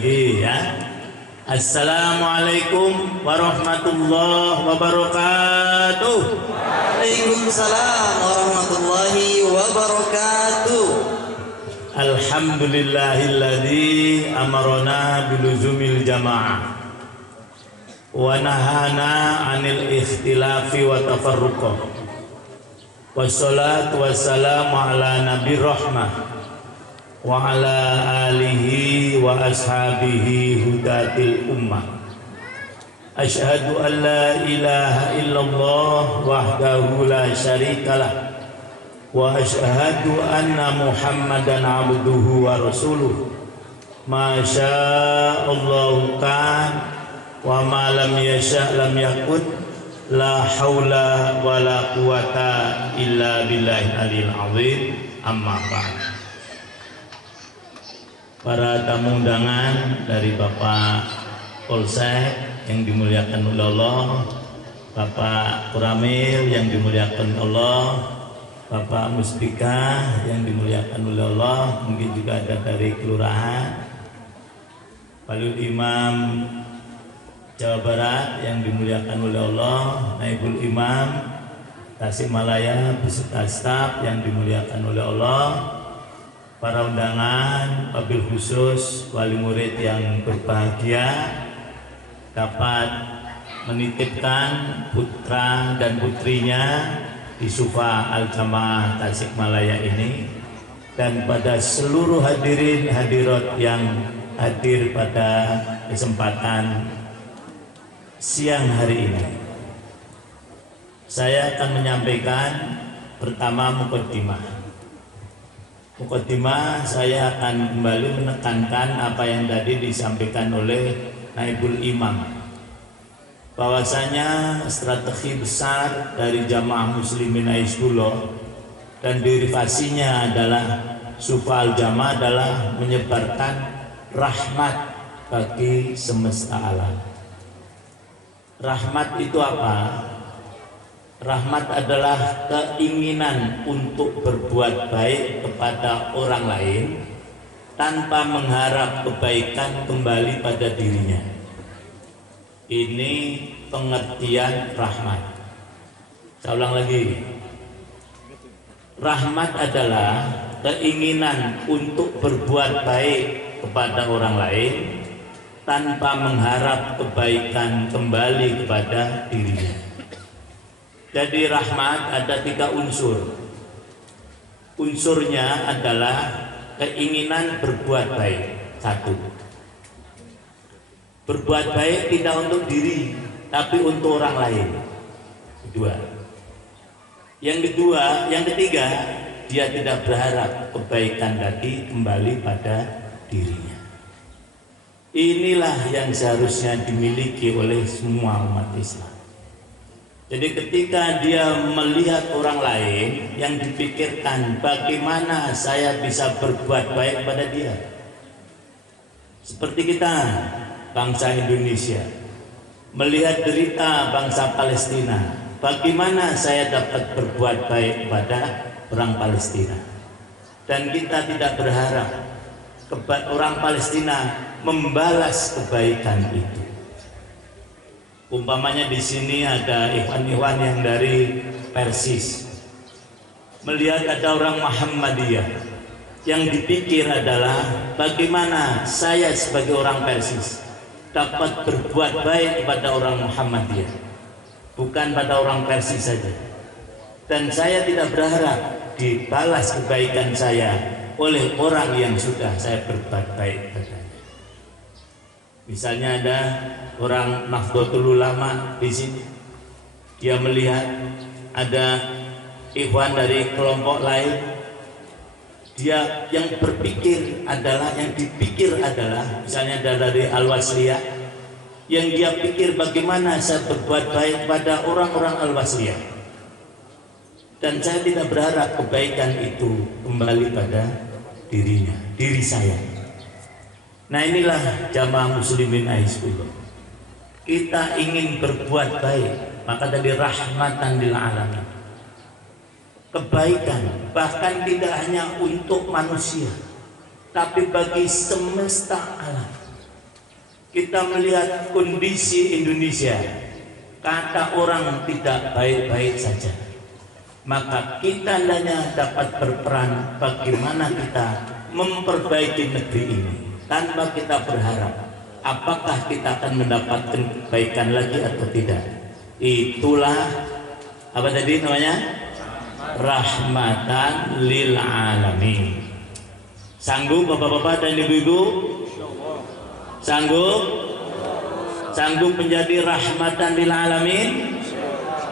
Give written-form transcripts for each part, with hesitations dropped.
lagi ya. Assalamualaikum warahmatullahi wabarakatuh. Waalaikumsalam warahmatullahi wabarakatuh. Alhamdulillahilladzi amarona biluzumil jamaah wa nahana 'anil ikhtilafi wa tafarruqah. Wassalatu wassalamu ala nabi rahmah wa ala alihi wa ashabihi hudatil ummah. Asyhadu an la ilaha illallah wahdahu la syarikalah wa asyhadu anna Muhammadan abduhu wa rasuluh. Ma sya'allahu kan wa ma lam yasha' lam yakun. La haula wa la quwata illa billahil aliyil azim. Amma ba'd. Para tamu undangan dari Bapak Polsek yang dimuliakan oleh Allah, Bapak Kuramil yang dimuliakan Allah, Bapak Muspika yang dimuliakan oleh Allah, mungkin juga ada dari kelurahan, Walil Imam Jawa Barat yang dimuliakan oleh Allah, Naibul Imam Tasikmalaya beserta staf yang dimuliakan oleh Allah, para undangan, wabil khusus wali murid yang berbahagia dapat menitipkan putra dan putrinya di Sufa Al-Jamaah Tasikmalaya ini, dan pada seluruh hadirin hadirat yang hadir pada kesempatan siang hari ini. Saya akan menyampaikan pertama mukaddimah. Mukaddimah saya akan kembali menekankan apa yang tadi disampaikan oleh Naibul Imam, bahwasanya strategi besar dari Jamaah Muslimin Aisyullah dan derivasinya adalah Sufal Jamaah adalah menyebarkan rahmat bagi semesta alam. Rahmat itu apa? Rahmat adalah keinginan untuk berbuat baik kepada orang lain tanpa mengharap kebaikan kembali pada dirinya. Ini pengertian rahmat. Saya ulang lagi. Rahmat adalah keinginan untuk berbuat baik kepada orang lain tanpa mengharap kebaikan kembali kepada dirinya. Jadi rahmat ada 3 unsur. Unsurnya adalah keinginan berbuat baik. 1. Berbuat baik tidak untuk diri, tapi untuk orang lain. 2. Yang ketiga, dia tidak berharap kebaikan tadi kembali pada dirinya. Inilah yang seharusnya dimiliki oleh semua umat Islam. Jadi ketika dia melihat orang lain, yang dipikirkan bagaimana saya bisa berbuat baik pada dia. Seperti kita bangsa Indonesia melihat derita bangsa Palestina, bagaimana saya dapat berbuat baik kepada orang Palestina. Dan kita tidak berharap orang Palestina membalas kebaikan itu. Umpamanya di sini ada ikhwan-ikhwan yang dari Persis, melihat ada orang Muhammadiyah, yang dipikir adalah bagaimana saya sebagai orang Persis dapat berbuat baik kepada orang Muhammadiyah, bukan pada orang Persis saja. Dan saya tidak berharap dibalas kebaikan saya oleh orang yang sudah saya berbuat baik padanya. Misalnya ada orang Nahdlatul Ulama di sini, dia melihat ada ikhwan dari kelompok lain, dia yang dipikir adalah misalnya dari Al-Wasliyah, yang dia pikir bagaimana saya berbuat baik pada orang-orang Al-Wasliyah, dan saya tidak berharap kebaikan itu kembali pada diri saya. Nah, inilah Jamaah Muslimin Aisyullah. Kita ingin berbuat baik, maka dari rahmatan lil alamin. Kebaikan bahkan tidak hanya untuk manusia, tapi bagi semesta alam. kita melihat kondisi Indonesia, kata orang tidak baik-baik saja, maka kita hanya dapat berperan bagaimana kita memperbaiki negeri ini tanpa kita berharap apakah kita akan mendapatkan kebaikan lagi atau tidak. Itulah apa tadi namanya? Rahmatan lil alamin. Sanggup bapak-bapak dan ibu-ibu? Sanggup? Sanggup menjadi rahmatan lil alamin?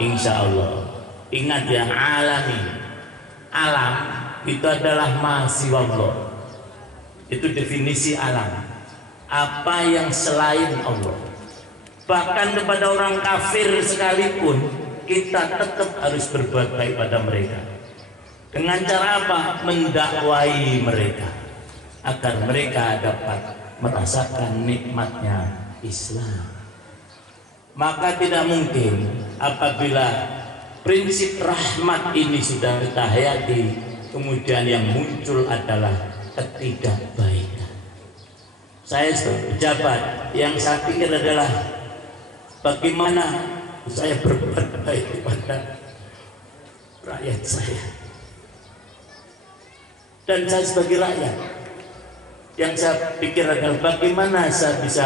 Insya Allah. Ingat ya, alamin, alam itu adalah masih Allah. Itu definisi alam. Apa yang selain Allah. Bahkan kepada orang kafir sekalipun kita tetap harus berbuat baik pada mereka. Dengan cara apa? Mendakwai mereka agar mereka dapat merasakan nikmatnya Islam. Maka tidak mungkin apabila prinsip rahmat ini sudah kita hayati, kemudian yang muncul adalah ketidakbaikan. Saya sebagai pejabat yang saya pikir adalah bagaimana saya berbuat baik kepada rakyat saya. Dan saya sebagai rakyat yang saya pikir adalah bagaimana saya bisa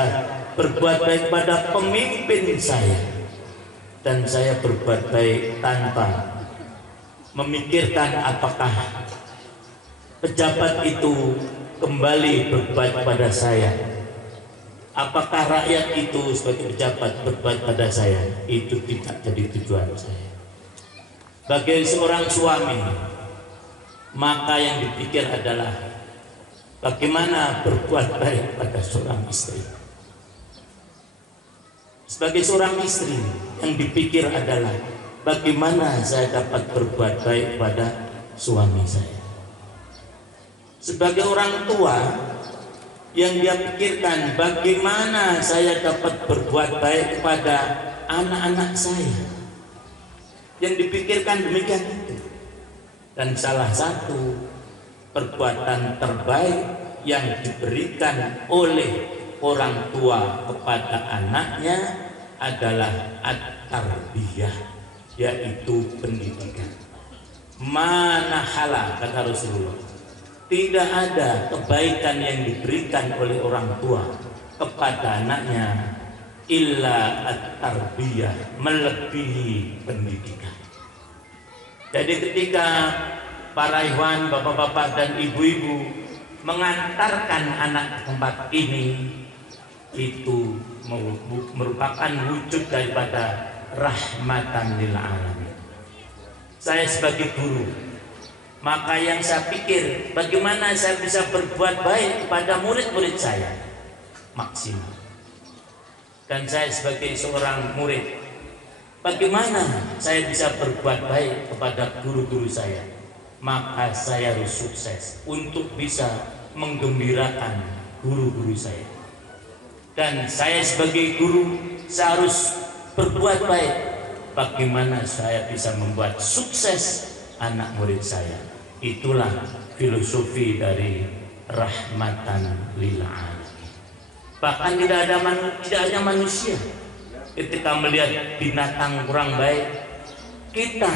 berbuat baik pada pemimpin saya. Dan saya berbuat baik tanpa memikirkan apakah pejabat itu kembali berbuat pada saya. Apakah rakyat itu sebagai pejabat berbuat pada saya. Itu tidak jadi tujuan saya. Bagi seorang suami, maka yang dipikir adalah bagaimana berbuat baik pada seorang istri. Sebagai seorang istri, yang dipikir adalah bagaimana saya dapat berbuat baik pada suami saya. Sebagai orang tua, yang dia pikirkan bagaimana saya dapat berbuat baik kepada anak-anak saya. Yang dipikirkan demikian itu. Dan salah satu perbuatan terbaik yang diberikan oleh orang tua kepada anaknya adalah at-tarbiyah, yaitu pendidikan. Manahala, kata Rasulullah, tidak ada kebaikan yang diberikan oleh orang tua kepada anaknya illa at-tarbiyah, melebihi pendidikan. Jadi ketika para ikhwan, bapak-bapak dan ibu-ibu mengantarkan anak ke tempat ini, itu merupakan wujud daripada rahmatan lil alamin. Saya sebagai guru, maka yang saya pikir bagaimana saya bisa berbuat baik kepada murid-murid saya maksimal. Dan saya sebagai seorang murid, bagaimana saya bisa berbuat baik kepada guru-guru saya. Maka saya harus sukses untuk bisa menggembirakan guru-guru saya. Dan saya sebagai guru, saya harus berbuat baik. Bagaimana saya bisa membuat sukses anak murid saya. Itulah filosofi dari rahmatan lil alamin. Bahkan tidak hanya manusia. Ketika melihat binatang kurang baik, kita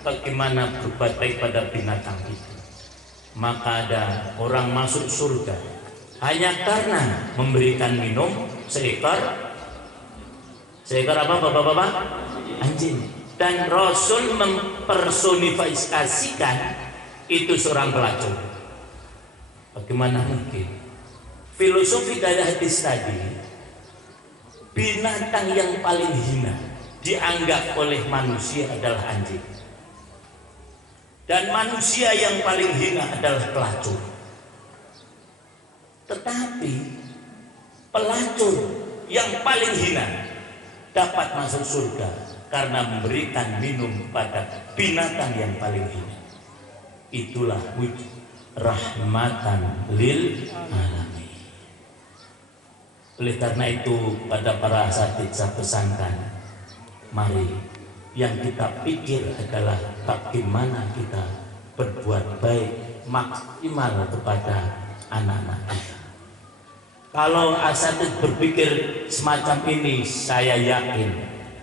bagaimana berbuat baik pada binatang itu. Maka ada orang masuk surga hanya karena memberikan minum seekor apa bapak-bapak? Anjing. Dan Rasul mempersonifikasikan itu seorang pelacur. Bagaimana mungkin? Filosofi dari hadis tadi, binatang yang paling hina dianggap oleh manusia adalah anjing. Dan manusia yang paling hina adalah pelacur. Tetapi pelacur yang paling hina dapat masuk surga karena memberikan minum pada binatang yang paling hina. Itulah wujud rahmatan lil alamin. Oleh karena itu pada para asatidz saya pesankan, mari yang kita pikir adalah bagaimana kita berbuat baik maksimal kepada anak-anak kita. Kalau asatid berpikir semacam ini, saya yakin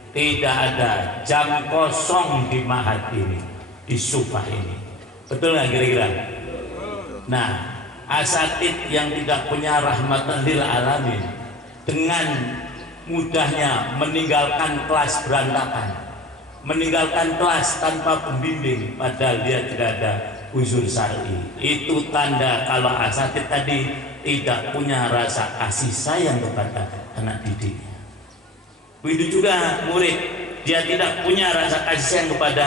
tidak ada jam kosong di mahat ini, di sufah ini. Betul nggak kira-kira? Nah, asatid yang tidak punya rahmatan lil alamin dengan mudahnya meninggalkan kelas berantakan, meninggalkan kelas tanpa pembimbing, padahal dia tidak ada uzur syar'i. Itu tanda kalau asatid tadi tidak punya rasa kasih sayang kepada anak didiknya. Begitu juga murid, dia tidak punya rasa kasih sayang kepada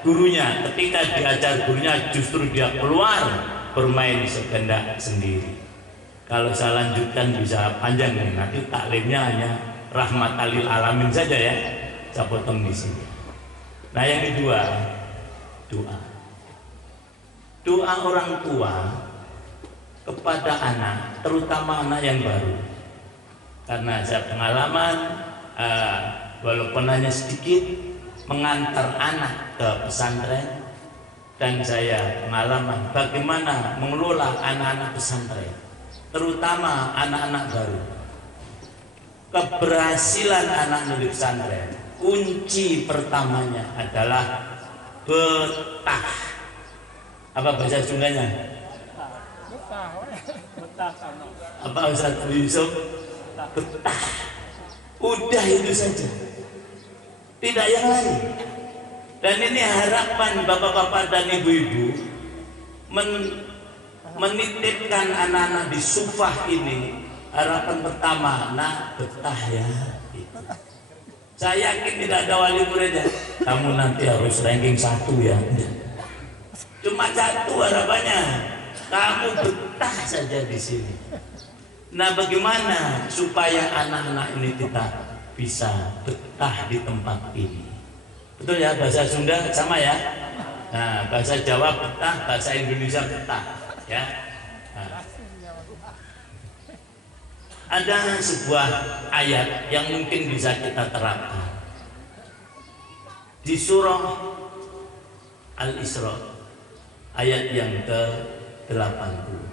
gurunya. Ketika diajar gurunya, justru dia keluar bermain sekehendak sendiri. Kalau saya lanjutkan bisa panjang nih, nanti taklimnya hanya rahmatan lil alamin saja ya. Saya potong di sini. Nah, yang kedua, doa. Doa orang tua kepada anak, terutama anak yang baru. Karena saya pengalaman, walaupun hanya sedikit, mengantar anak ke pesantren, dan saya pengalaman bagaimana mengelola anak-anak pesantren, terutama anak-anak baru. Keberhasilan anak di pesantren, kunci pertamanya adalah betah. Apa bahasa Sundanya? Apa Ustaz Yusuf? Betah. Udah itu saja, tidak yang lain. Dan ini harapan bapak-bapak dan ibu-ibu menitipkan anak-anak di sufah ini. Harapan pertama, nak betah ya. Gitu. Saya yakin tidak ada wali muridnya, kamu nanti harus ranking 1 ya. Cuma satu harapannya, kamu betah saja di sini. Nah, bagaimana supaya anak-anak ini kita bisa betah di tempat ini? Betul ya, bahasa Sunda sama ya. Nah, bahasa Jawa betah, bahasa Indonesia betah ya. Nah, ada sebuah ayat yang mungkin bisa kita terapkan di surah Al-Isra ayat yang ke-80.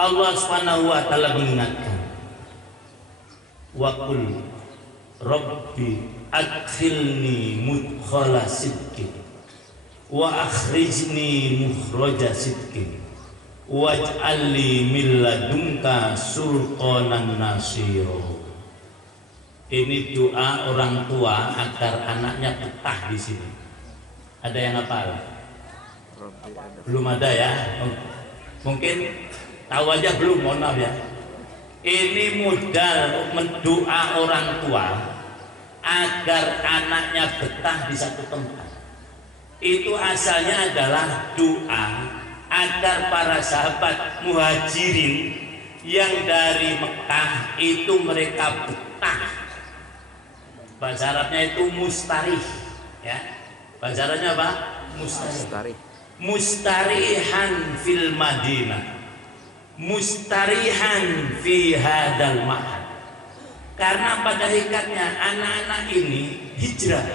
Allah Subhanahu wa taala mengingatkan, wa qul rabbi adkhilni mudkhala sidqin wa akhrijni mukhraja sidqin waj'al li min ladunka sultanan nasira. Ini doa orang tua agar anaknya betah di sini. Ada yang hafal? Belum ada ya? Mungkin tahu aja belum, mohon maaf ya. Ini modal mendoa orang tua agar anaknya betah di satu tempat. Itu asalnya adalah doa agar para sahabat muhajirin yang dari Mekah itu mereka betah. Bahasa Arabnya itu mustarih ya. Bahasa Arabnya apa? Mustarih. Mustarihan fil Madinah, mustarihan fi hadal ma'ad. Karena pada hakikatnya anak-anak ini hijrah,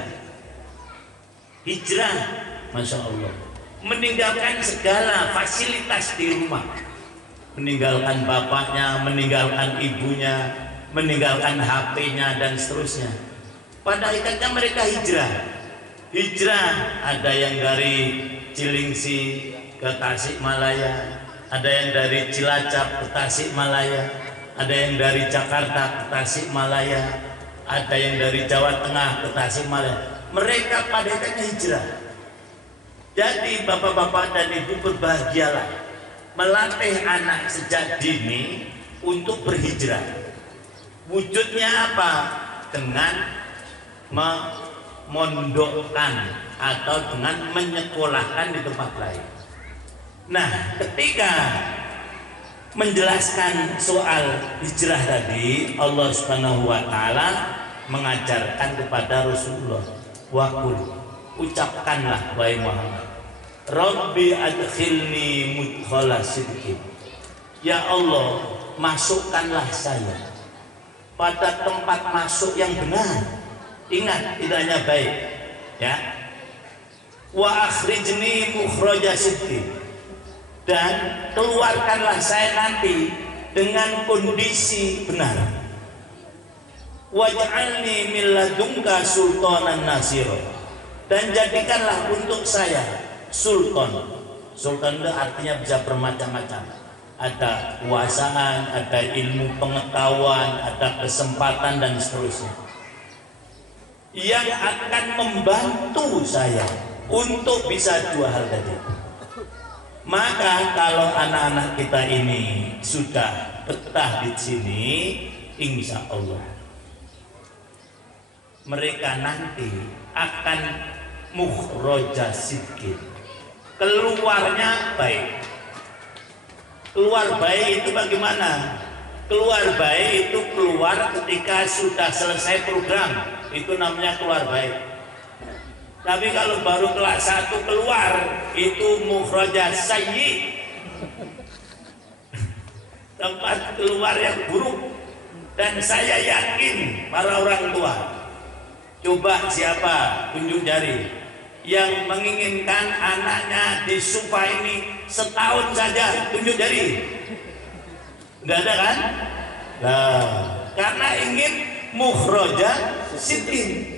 masya Allah, meninggalkan segala fasilitas di rumah, meninggalkan bapaknya, meninggalkan ibunya, meninggalkan HP-nya dan seterusnya. Pada hakikatnya mereka hijrah. Ada yang dari Cilingsi ke Tasikmalaya, ada yang dari Cilacap ke Tasikmalaya, ada yang dari Jakarta ke Tasikmalaya, ada yang dari Jawa Tengah ke Tasikmalaya. Mereka pada hakikatnya hijrah. Jadi bapak-bapak dan ibu berbahagialah melatih anak sejak dini untuk berhijrah. Wujudnya apa? Dengan memondokkan atau dengan menyekolahkan di tempat lain. Nah, ketika menjelaskan soal hijrah tadi, Allah Subhanahu wa taala mengajarkan kepada Rasulullah, wa qul, ucapkanlah wahai Muhammad, Rabbi adkhilni mudkhala sidqin. Ya Allah, masukkanlah saya pada tempat masuk yang benar. Ingat, tidak hanya baik ya. Wa akhrijni mukhraja sidqin, dan keluarkanlah saya nanti dengan kondisi benar. Waj'alni min ladunka sultanan nasira, dan jadikanlah untuk saya sultan. Sultan itu artinya bisa bermacam-macam. Ada kekuasaan, ada ilmu pengetahuan, ada kesempatan dan seterusnya, yang akan membantu saya untuk bisa dua hal tadi. Maka kalau anak-anak kita ini sudah betah di sini, insya Allah mereka nanti akan mukhroja sidqin, keluarnya baik. Keluar baik itu bagaimana? Keluar baik itu keluar ketika sudah selesai program, itu namanya keluar baik. Tapi kalau baru kelas 1 keluar, itu mukhraja sayyi, tempat keluar yang buruk. Dan saya yakin para orang tua, coba siapa tunjuk jari yang menginginkan anaknya di Sufa ini setahun saja, tunjuk jari. Nggak ada kan? Nah, karena ingin mukhraja sidqin.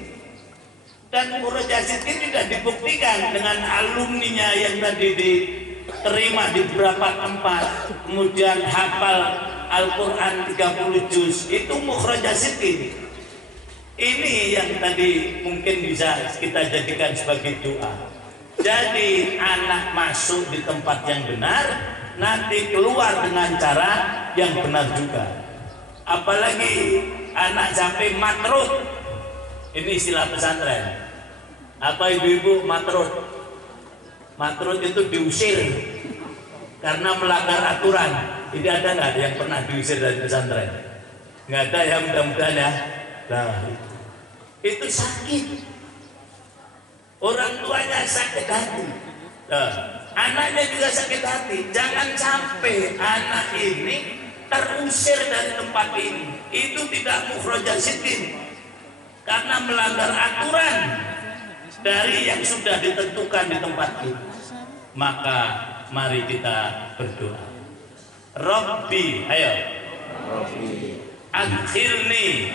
Dan mukhraja sidqin sudah dibuktikan dengan alumninya yang tadi diterima di beberapa tempat, kemudian hafal Al-Quran 30 juz, itu mukhraja sidqin. Ini yang tadi mungkin bisa kita jadikan sebagai doa. Jadi anak masuk di tempat yang benar, nanti keluar dengan cara yang benar juga. Apalagi anak sampai matrut, ini istilah pesantren. Apa ibu-ibu matrut? Matrut itu diusir karena melanggar aturan. Ini ada nggak yang pernah diusir dari pesantren? Nggak ada ya, mudah-mudahan ya. Nah, itu sakit. Orang tuanya sakit hati, anaknya juga sakit hati. Jangan sampai anak ini terusir dari tempat ini. Itu tidak mukhraja sidqin, karena melanggar aturan dari yang sudah ditentukan di tempat itu. Maka mari kita berdoa. Rabbi, ayo. Rabbi, adkhilni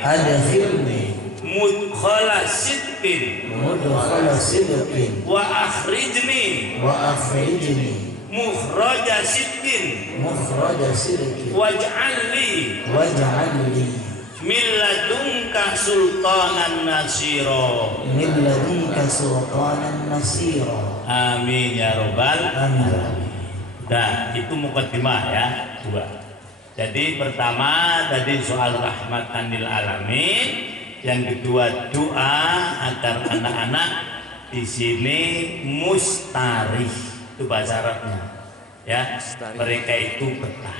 mudkhala sidqin wa akhrijni mukhraja sidqin waj'alni min ladunka sultanan nasira. Amin ya robbal alamin. Nah, itu mukadimah ya, 2. Jadi pertama tadi soal rahmatan lil alamin. Yang kedua doa agar anak-anak di sini mustarih, itu bahasa Arabnya, ya, mereka itu betah.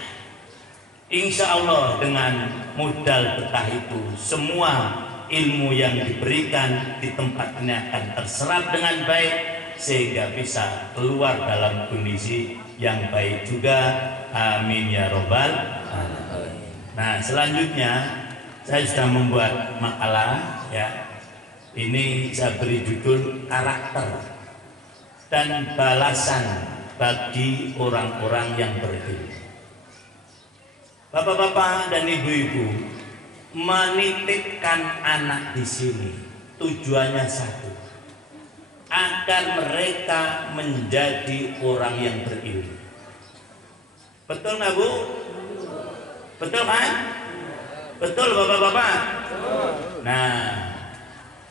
Insya Allah dengan modal betah itu, semua ilmu yang diberikan di tempat ini akan terserap dengan baik, sehingga bisa keluar dalam kondisi yang baik juga. Amin ya robbal alamin. Nah, selanjutnya saya sudah membuat makalah, ya. Ini saya beri judul karakter dan balasan bagi orang-orang yang berilmu. Bapak-bapak dan ibu-ibu, menitipkan anak di sini tujuannya satu, agar mereka menjadi orang yang berilmu. Betul nggak Bu? Betul kan? Betul bapak-bapak.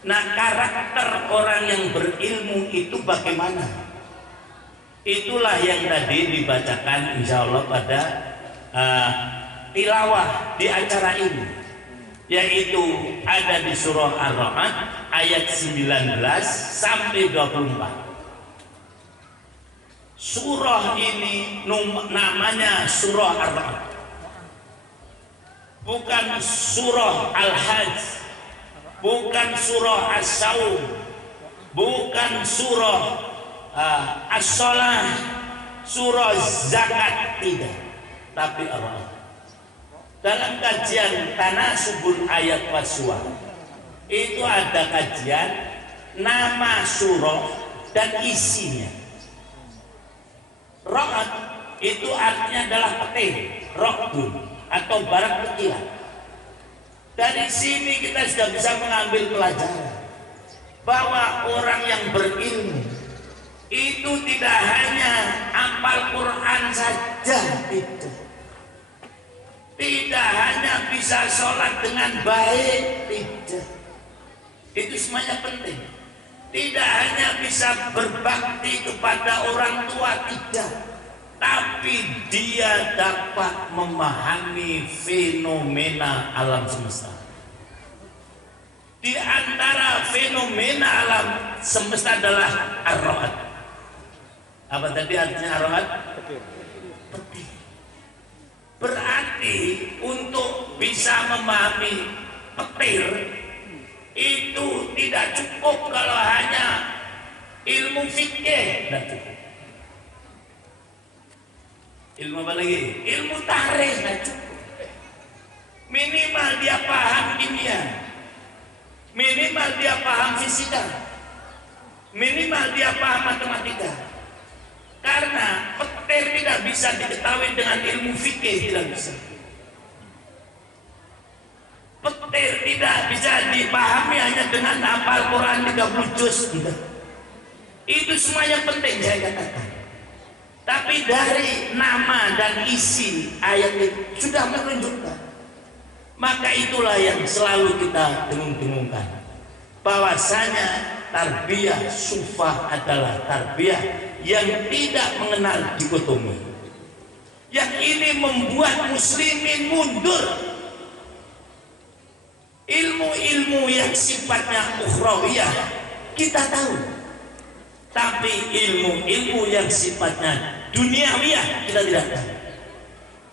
Nah karakter orang yang berilmu itu bagaimana? Itulah yang tadi dibacakan insya Allah pada tilawah di acara ini, yaitu ada di surah Ar-Ra'd ayat 19 sampai 24. Surah ini namanya surah Ar-Ra'd, bukan surah Al-Hajj, bukan surah As-Saum, bukan surah As-Salah, surah Zakat, tidak, tapi Ar-Ra'd. Dalam kajian Tanasubul Ayat Waswa itu ada kajian nama surah dan isinya. Ra'd itu artinya adalah petir, rokbun atau barak berkilat. Dari sini kita sudah bisa mengambil pelajaran bahwa orang yang berilmu itu tidak hanya hafal Quran saja, tidak hanya bisa sholat dengan baik, tidak. Itu semuanya penting. Tidak hanya bisa berbakti kepada orang tua, tidak, tapi dia dapat memahami fenomena alam semesta. Di antara fenomena alam semesta adalah ar-ra'ad. Apa tadi artinya ar-ra'ad? Petir. Berarti untuk bisa memahami petir itu tidak cukup kalau hanya ilmu fikih, tidak cukup. Ilmu apa lagi? Ilmu tarikh tidak cukup. Minimal dia paham kimia, minimal dia paham fisika, minimal dia paham matematika. Karena petir tidak bisa diketahui dengan ilmu fikih, tidak bisa. Petir tidak bisa dipahami hanya dengan hafal Quran 30 juz. Itu semuanya penting saya katakan. Tapi dari nama dan isi ayat itu sudah menunjukkan. Maka itulah yang selalu kita dengung-dengungkan, bahwasanya tarbiyah sufah adalah tarbiyah yang tidak mengenal dikotomi. Yang ini membuat muslimin mundur. Ilmu-ilmu yang sifatnya ukhrawiyah kita tahu, tapi ilmu-ilmu yang sifatnya duniawiyah kita tidak tahu.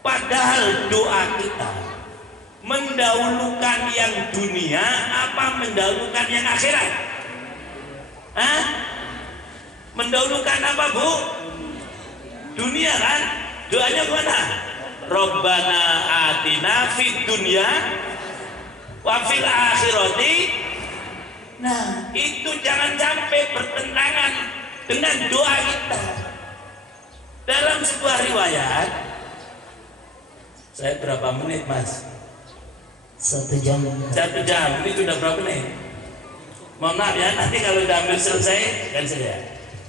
Padahal doa kita mendahulukan yang dunia apa mendahulukan yang akhirat? Hah? Mendahulukan apa, Bu? Dunia kan? Doanya mana? Rabbana atina fid dunya wafil akhirati. Nah, itu jangan sampai bertentangan dengan doa kita. Dalam sebuah riwayat, saya berapa menit, Mas? 1 jam. 1 jam. Ini sudah berapa menit? Mohon maaf ya, nanti kalau sudah hampir selesai kan saya.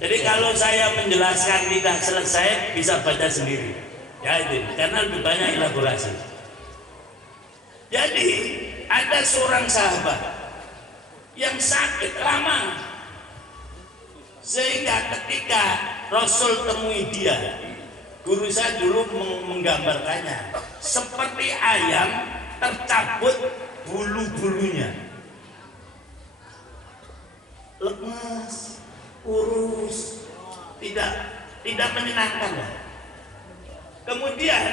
Jadi kalau saya menjelaskan tidak selesai bisa baca sendiri. Ya itu, karena lebih banyak elaborasi. Jadi ada seorang sahabat yang sakit lama, sehingga ketika Rasul temui dia, guru saya dulu menggambarkannya seperti ayam tercabut bulu-bulunya, lemas, kurus, tidak menyenangkan. Kemudian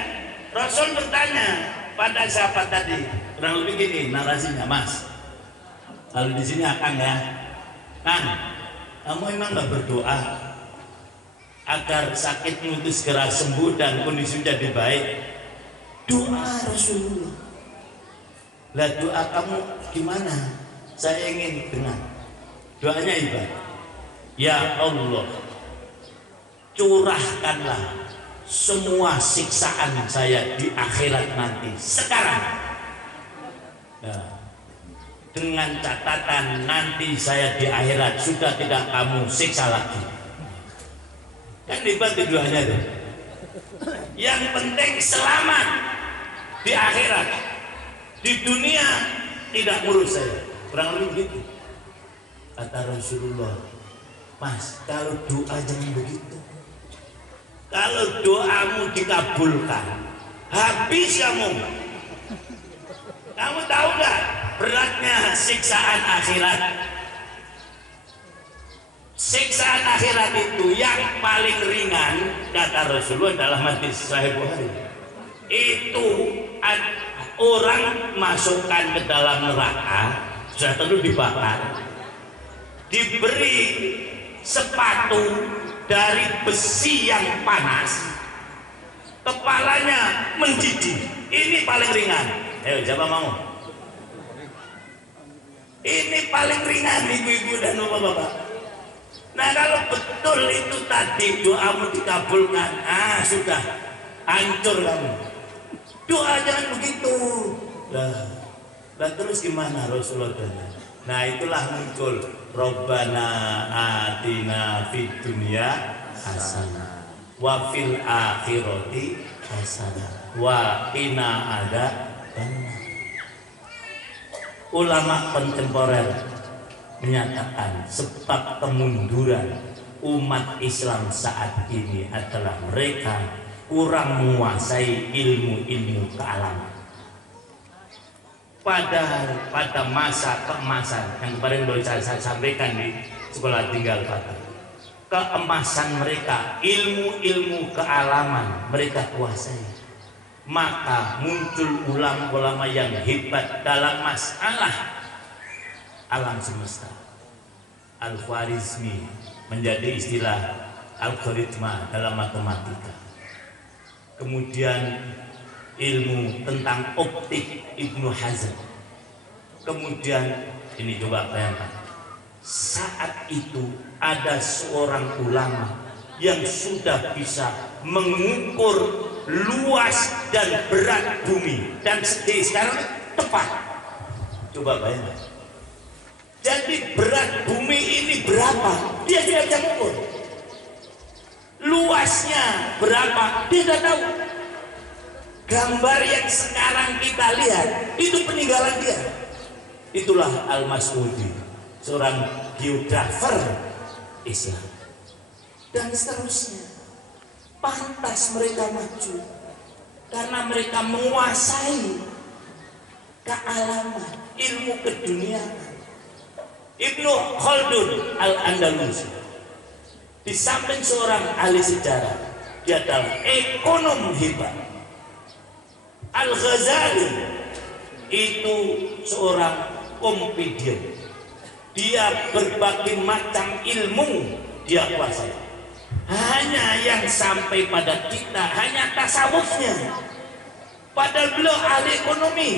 Rasul bertanya pada sahabat tadi, kurang lebih gini narasinya, Mas. Kalau di sini Akang ya, Kang, kamu emang nggak berdoa agar sakitmu itu segera sembuh dan kondisi jadi baik? Doa Rasulullah. Lah doa kamu gimana? Saya ingin dengar. Doanya ibadah. Ya Allah, curahkanlah semua siksaan saya di akhirat nanti sekarang. Nah, dengan catatan nanti saya di akhirat sudah tidak kamu siksa lagi. Kan dibantu doanya tuh. Yang penting selamat di akhirat. Di dunia tidak ngurus saya. Kurang lebih gitu. Kata Rasulullah, Mas, kalau doa jangan begitu. Kalau doamu dikabulkan, habis kamu. Kamu tahu nggak beratnya siksaan akhirat? Siksaan akhirat itu yang paling ringan, kata Rasulullah dalam hadis Sahih Bukhari, itu orang masukkan ke dalam neraka, sudah tentu dibakar, diberi sepatu dari besi yang panas, kepalanya mendidih. Ini paling ringan. Ayo, siapa mau? Ini paling ringan, ibu-ibu dan bapak-bapak. Nah kalau betul itu tadi doamu dikabulkan, sudah hancur kamu. Doa jangan begitu. Lah terus gimana Rasulullah? Nah itulah muncul Rabbana atina fid dunya hasanah wa fil akhirati hasanah wa qina adzabannar. Ulama kontemporer menyatakan sebab kemunduran umat Islam saat ini adalah mereka kurang menguasai ilmu-ilmu kealaman. Padahal pada masa keemasan yang kemarin baru saya sampaikan di sekolah tinggal Pak, keemasan mereka, ilmu-ilmu kealaman mereka kuasai, maka muncul ulama-ulama yang hebat dalam masalah alam semesta. Al-Khwarizmi menjadi istilah algoritma dalam matematika. Kemudian ilmu tentang optik Ibnu Hazm. Kemudian ini coba bayangkan, saat itu ada seorang ulama yang sudah bisa mengukur luas dan berat bumi dan sekarang tepat. Coba bayangkan. Jadi berat bumi ini berapa? Dia tidak bisa mengukur. Luasnya berapa? Dia tidak tahu. Gambar yang sekarang kita lihat itu peninggalan dia. Itulah Al-Mas'udi, seorang geografer Islam. Dan seterusnya. Pantas mereka maju karena mereka menguasai kealaman, ilmu keduniaan. Ibnu Khaldun Al-Andalusi, di samping seorang ahli sejarah, dia adalah ekonom hebat. Al-Ghazali itu seorang komedian. Dia berbagai macam ilmu dia kuasai. Hanya yang sampai pada kita hanya tasawufnya. Padahal beliau ahli ekonomi,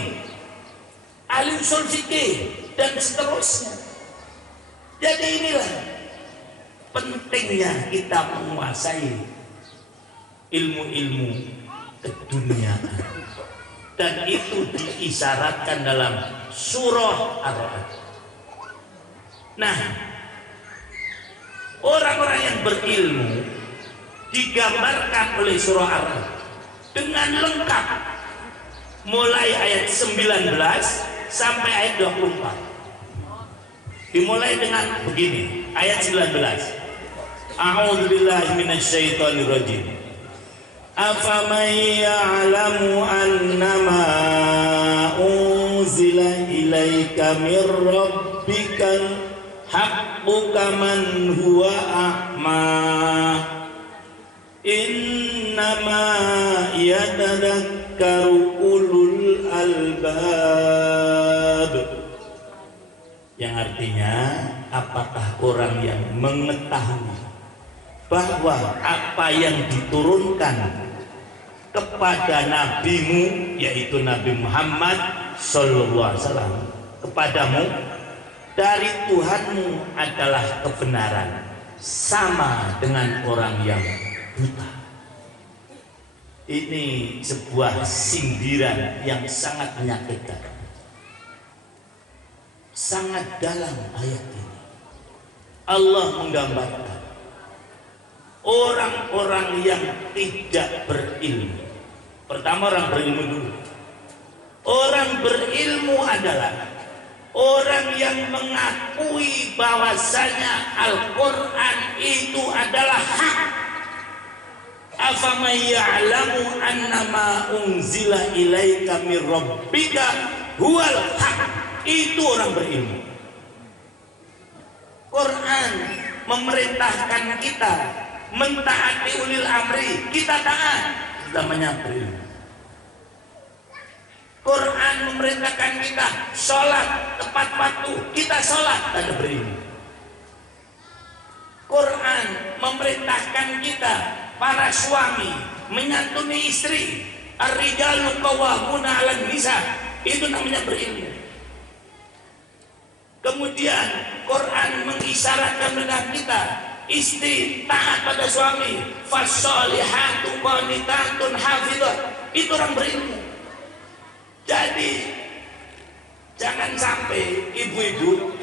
ahli usul fikih dan seterusnya. Jadi inilah pentingnya kita menguasai ilmu-ilmu keduniaan. Dan itu diisyaratkan dalam surah Ar-Ra'd. Nah, orang-orang yang berilmu digambarkan oleh surah Ar-Ra'd dengan lengkap mulai ayat 19 sampai ayat 24. Dimulai dengan begini, ayat 19. A'udzubillahi minasyaitonirrajim. Afaman ya'lamu annama unzila ilaika mir rabbikal haqqu kaman huwa a'ma innama yatadakkaru ulul albab. Yang artinya, apakah orang yang mengetahui bahwa apa yang diturunkan kepada nabimu, yaitu Nabi Muhammad sallallahu alaihi wasallam, kepadamu dari Tuhanmu adalah kebenaran, sama dengan orang yang buta. Ini sebuah sindiran yang sangat menyakitkan, sangat dalam ayat ini. Allah menggambarkan orang-orang yang tidak berilmu. Pertama, orang berilmu dulu. Orang berilmu adalah orang yang mengakui bahwasanya Al-Quran itu adalah hak. Afaman ya'lamu annama unzila ilaika mir rabbika huwal haq. Itu orang berilmu. Quran memerintahkan kita mentaati ulil amri, kita taat, namanya berilmu. Quran memerintahkan kita sholat tepat waktu, kita sholat, tanda berilmu. Quran memerintahkan kita para suami menyantuni istri, ar-rijalu qawwamuna 'alan nisa, itu namanya berilmu. Kemudian Quran mengisyaratkan dengan kita istri taat pada suami, fasolihatu qanitatun hafidhah, itu orang berilmu. Jadi jangan sampai ibu-ibu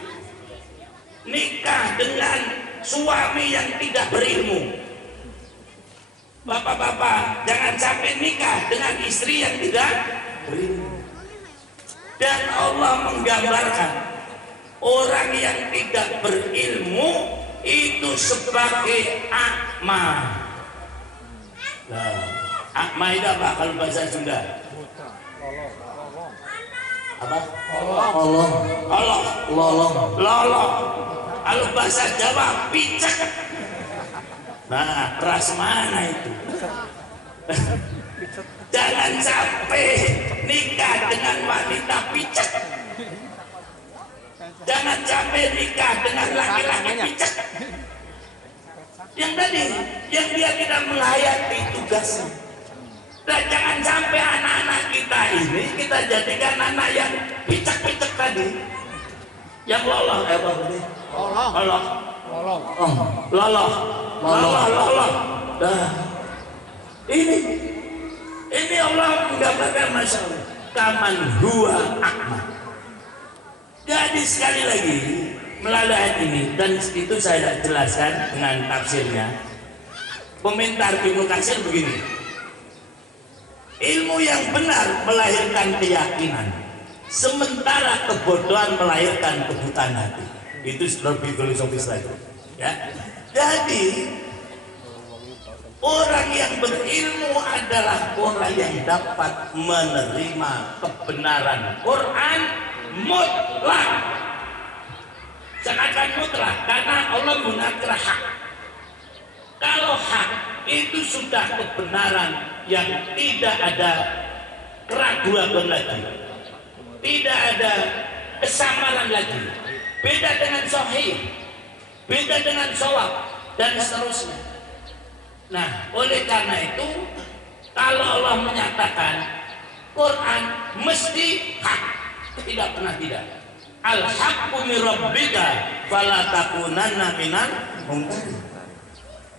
nikah dengan suami yang tidak berilmu. Bapak-bapak jangan sampai nikah dengan istri yang tidak berilmu. Dan Allah menggambarkan orang yang tidak berilmu itu sebagai akma. Nah, akma itu apa kalau bahasa Sunda? Apa? Lolong. Kalau bahasa Jawa picek. Nah, ras mana itu? Jangan sampai nikah dengan wanita picek. Jangan sampai nikah dengan laki-laki picek. Yang tadi, yang dia tidak menghayati tugasnya. Dan jangan sampai anak-anak kita ini kita jadikan anak yang picek-picek tadi. Yang lolos, apa ini? Lolos. Nah, ini Allah menggambarkan masalah kaman huwa akma. Jadi sekali lagi melalui ayat ini, dan itu saya jelaskan dengan tafsirnya. Komentar Ibnu Katsir begini: ilmu yang benar melahirkan keyakinan, sementara kebodohan melahirkan kebutaan hati. Itu lebih filosofis lagi, ya. Jadi orang yang berilmu adalah orang yang dapat menerima kebenaran Quran mutlak. Seakan mutlak karena Allah menggunakan hak. Kalau hak itu sudah kebenaran yang tidak ada keraguan lagi, tidak ada kesamaran lagi. Beda dengan sahih, beda dengan shawab, dan seterusnya. Nah, oleh karena itu, kalau Allah menyatakan Quran mesti hak, tidak pernah tidak. Al-haqqu min rabbika fala takunanna minal mumtarin.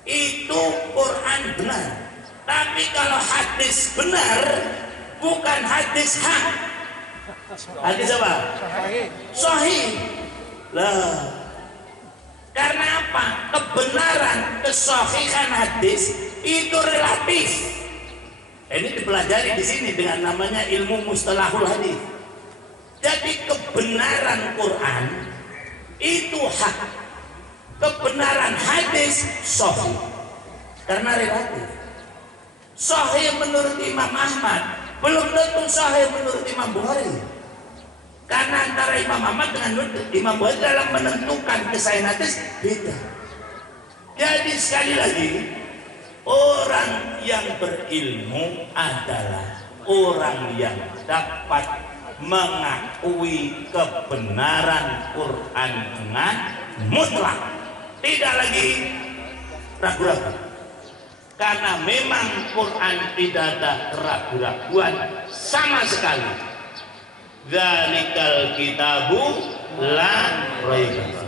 Itu Quran benar. Tapi kalau hadis benar, bukan hadis hak. Hadis apa? Sahih. Lah, karena apa? Kebenaran, kesahihan hadis itu relatif. Ini dipelajari di sini dengan namanya ilmu mustalahul hadis. Jadi kebenaran Quran itu hak, kebenaran hadis sahih. Karena relatif. Sahih menurut Imam Ahmad belum tentu sahih menurut Imam Bukhari. Karena antara Imam Ahmad dengan Imam Bukhari dalam menentukan kesahihan hadis beda. Jadi sekali lagi, orang yang berilmu adalah orang yang dapat mengakui kebenaran Quran dengan mutlak, tidak lagi ragu-ragu. Karena memang Quran tidak ada keraguan-raguan sama sekali. Dzalikal kitabu la raiba.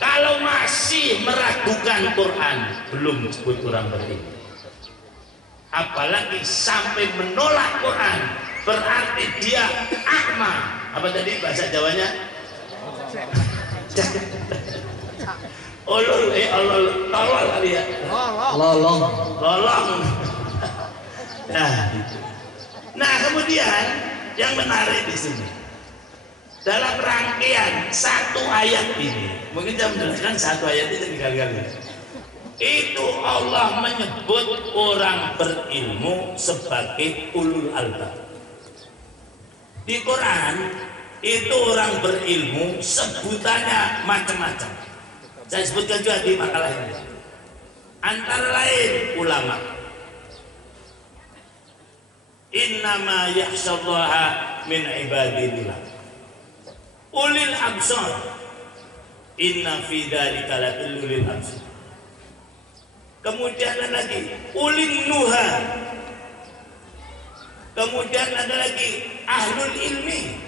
Kalau masih meragukan Quran, belum disebut orang berilmu. Apalagi sampai menolak Quran, berarti dia akma. Apa tadi bahasa Jawanya? Tolol kali ya. Lolong. Nah, kemudian yang menarik di sini dalam rangkaian satu ayat ini, mungkin saya menjelaskan satu ayat itu kali-kali. Itu Allah menyebut orang berilmu sebagai ulul albab. Di Quran itu orang berilmu sebutannya macam-macam. Saya sebutkan juga di makalah ini. Antara lain ulama. Innama yakhshallaha min ibadillah ulil absar. Inna fi dzalika lil absar. Kemudian ada lagi ulil nuha. Kemudian ada lagi ahlul ilmi.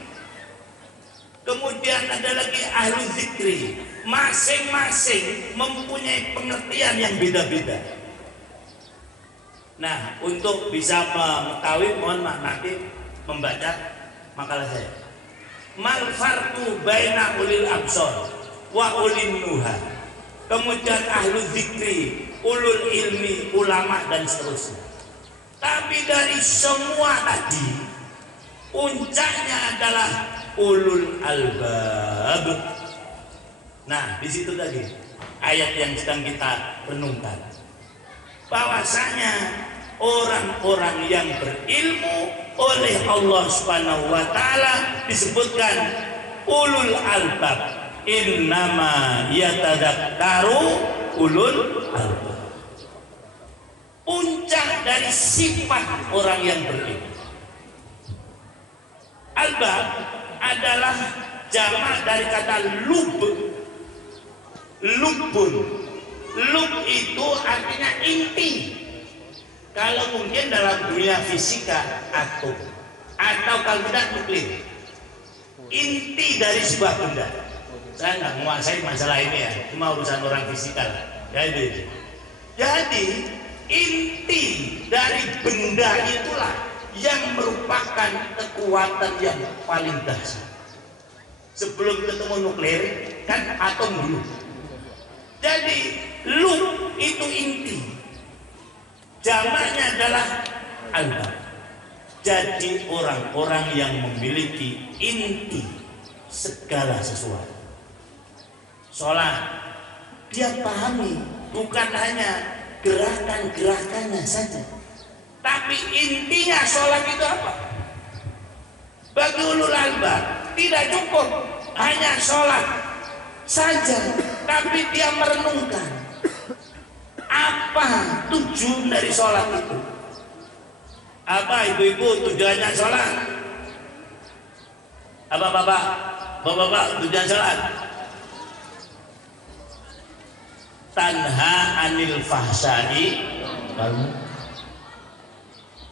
Kemudian ada lagi ahlu zikri, masing-masing mempunyai pengertian yang beda-beda. Nah, untuk bisa mengetahui, mohon maaf nanti membaca makalah saya. Mal farqu baina ulil absar wa ulil nuha. Kemudian ahlu zikri, ulul ilmi, ulama dan seterusnya. Tapi dari semua tadi, puncaknya adalah ulul albab. Nah, di situ tadi ayat yang sedang kita renungkan, bahwasanya orang-orang yang berilmu oleh Allah Subhanahu wa taala disebutkan ulul albab. Innama yatadzakkaru ulul albab. Puncak dari sifat orang yang berilmu. Albab adalah jamak dari kata lub. Lubun. Lub itu artinya inti. Kalau mungkin dalam dunia fisika atom, atau kalau tidak nuklir, inti dari sebuah benda. Saya nggak menguasai masalah ini ya, cuma urusan orang fisika lah. Jadi inti dari benda itulah yang merupakan kekuatan yang paling dahsyat. Sebelum ketemu nuklir kan atom dulu. Jadi lub itu inti. Jamaknya adalah albab. Jadi orang-orang yang memiliki inti segala sesuatu. Sholat dia pahami bukan hanya gerakan-gerakannya saja, tapi intinya sholat itu apa? Bagi ulul albab tidak cukup hanya sholat saja, tapi dia merenungkan apa tujuan dari sholat itu. Apa ibu-ibu tujuannya sholat? Apa bapak tujuan sholat? Tanha anil fahsai.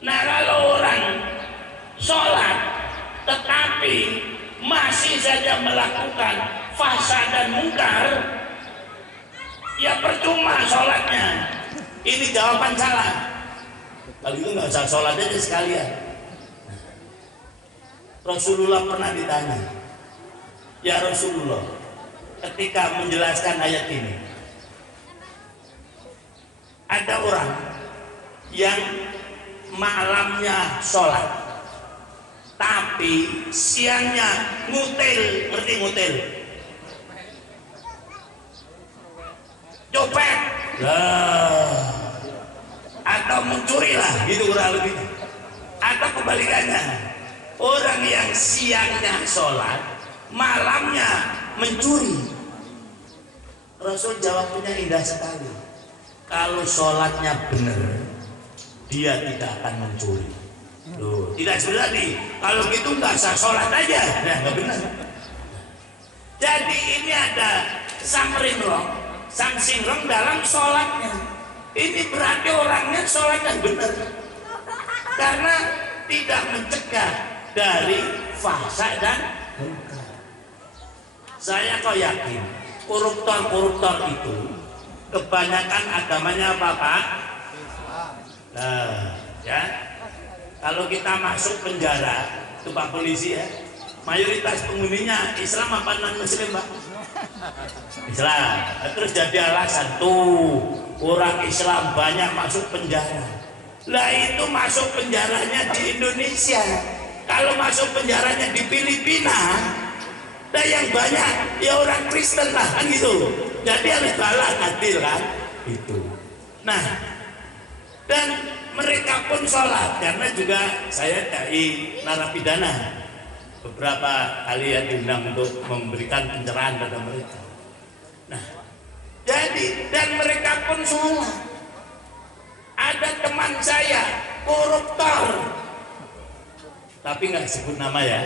Nah, kalau orang sholat tetapi masih saja melakukan fahsya dan mungkar, ya percuma sholatnya. Ini jawaban salah. Kalau itu nggak usah sholat aja sekalian. Rasulullah pernah ditanya, ya Rasulullah, ketika menjelaskan ayat ini, ada orang yang malamnya sholat, tapi siangnya ngutil, ngerti ngutil? Copet lah, atau mencuri lah, gitu kurang lebih. Atau kebalikannya, orang yang siangnya sholat, malamnya mencuri. Rasul jawabnya indah sekali. Kalau sholatnya benar, dia tidak akan mencuri. Loh, tidak seperti kalau gitu nggak sah sholat aja, nah nggak benar. Jadi ini ada samsing dalam sholatnya. Ini berarti orangnya sholatnya benar, karena tidak mencegah dari fahsya dan munkar. Saya kok yakin koruptor itu kebanyakan agamanya apa Pak? Nah, ya. Kalau kita masuk penjara, itu Pak Polisi ya, mayoritas penghuninya Islam apa non Muslim Pak? Islam. Terus jadi alasan tuh orang Islam banyak masuk penjara. Lah itu masuk penjaranya di Indonesia. Kalau masuk penjaranya di Filipina, nah yang banyak ya orang Kristen lah kan gitu. Jadi harus balas adil kan itu. Nah, dan mereka pun sholat, karena juga saya dari narapidana beberapa kali ya diundang untuk memberikan pencerahan pada mereka. Nah, jadi dan mereka pun sholat. Ada teman saya koruptor, tapi nggak sebut nama ya,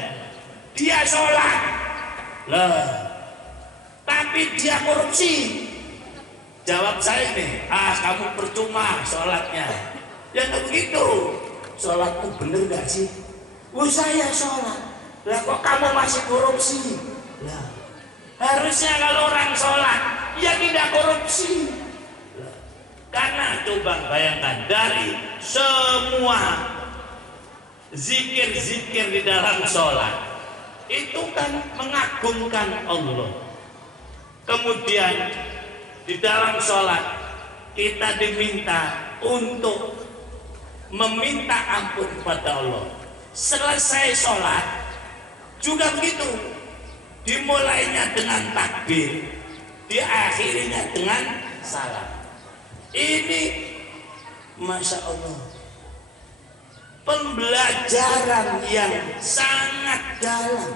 dia sholat lah, tapi dia korupsi. Jawab saya nih, kamu percuma sholatnya. Ya nggak begitu, sholatmu bener gak sih? Saya sholat, Lah kok kamu masih korupsi? Lah harusnya kalau orang sholat ya tidak korupsi. Lah, karena coba bayangkan dari semua zikir-zikir di dalam sholat itu kan mengagungkan Allah. Kemudian di dalam sholat kita diminta untuk meminta ampun kepada Allah. Selesai sholat juga begitu, dimulainya dengan takbir, diakhirinya dengan salam. Ini Masya Allah pembelajaran yang sangat dalam,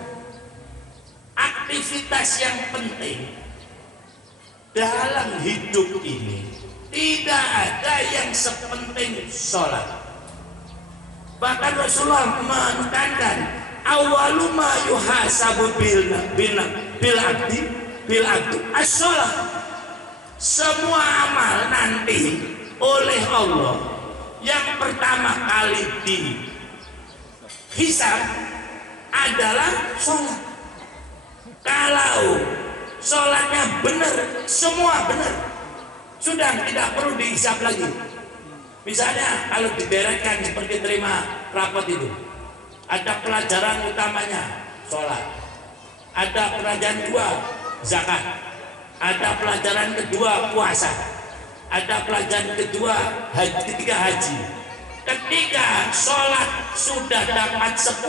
aktivitas yang penting dalam hidup ini. Tidak ada yang sepenting sholat. Bahkan Rasulullah menekankan awalu ma yuhasabu bil abdi as-sholat. Semua amal nanti oleh Allah yang pertama kali dihisab adalah sholat. Kalau sholatnya benar, semua benar, sudah tidak perlu dihisab lagi. Misalnya kalau dibereskan seperti terima rapot itu, ada pelajaran utamanya sholat, ada pelajaran kedua zakat, ada pelajaran kedua puasa, ada pelajaran ketiga haji. Ketika sholat sudah dapat 10,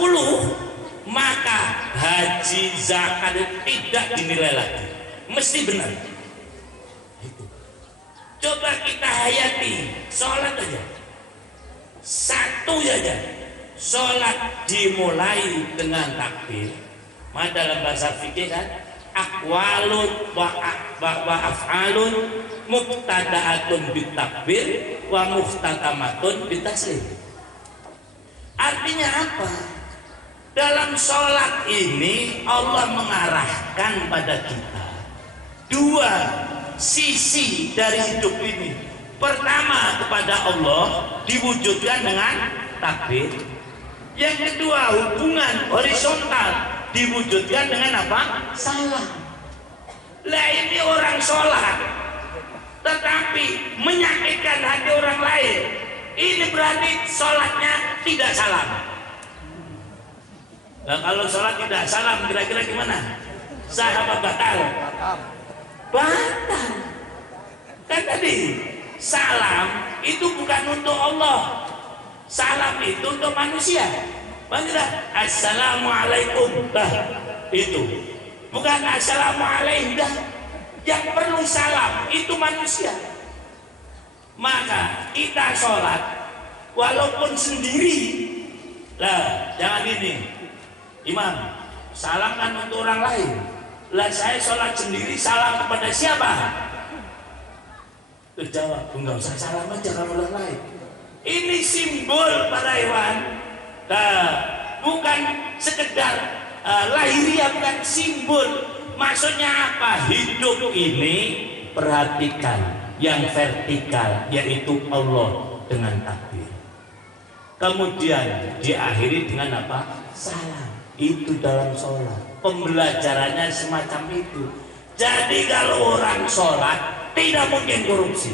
maka haji zakat tidak dinilai lagi, mesti benar. Coba kita hayati sholat aja, satu saja. Sholat dimulai dengan takbir. Maka dalam bahasa fikih kan, aqwalun wa af'alun muqtada'atun bitakbir wa muhtatamatun bitaslim. Artinya apa? Dalam sholat ini Allah mengarahkan pada kita dua sisi dari hidup ini. Pertama, kepada Allah diwujudkan dengan takbir. Yang kedua, hubungan horizontal diwujudkan dengan apa? Salam. Lah ini orang sholat tetapi menyakitkan hati orang lain, ini berarti sholatnya tidak salam. Nah, kalau sholat tidak salam kira-kira gimana? Sah apa batal? Batal. Kan tadi salam itu bukan untuk Allah, salam itu untuk manusia. Bagaimana? Assalamualaikum, itu bukan assalamualaikum. Yang perlu salam itu manusia. Maka kita sholat walaupun sendiri, lah jangan ini imam salam kan untuk orang lain. Lah saya sholat sendiri, salam kepada siapa? Terjawab, enggak usah salam aja kalau orang lain. Ini simbol para hewan, nah, bukan sekedar lahiriah, bukan simbol. Maksudnya apa? Hidup ini perhatikan yang vertikal, yaitu Allah dengan takbir. Kemudian diakhiri dengan apa? Salam. Itu dalam sholat. Pembelajarannya semacam itu. Jadi kalau orang sholat tidak mungkin korupsi,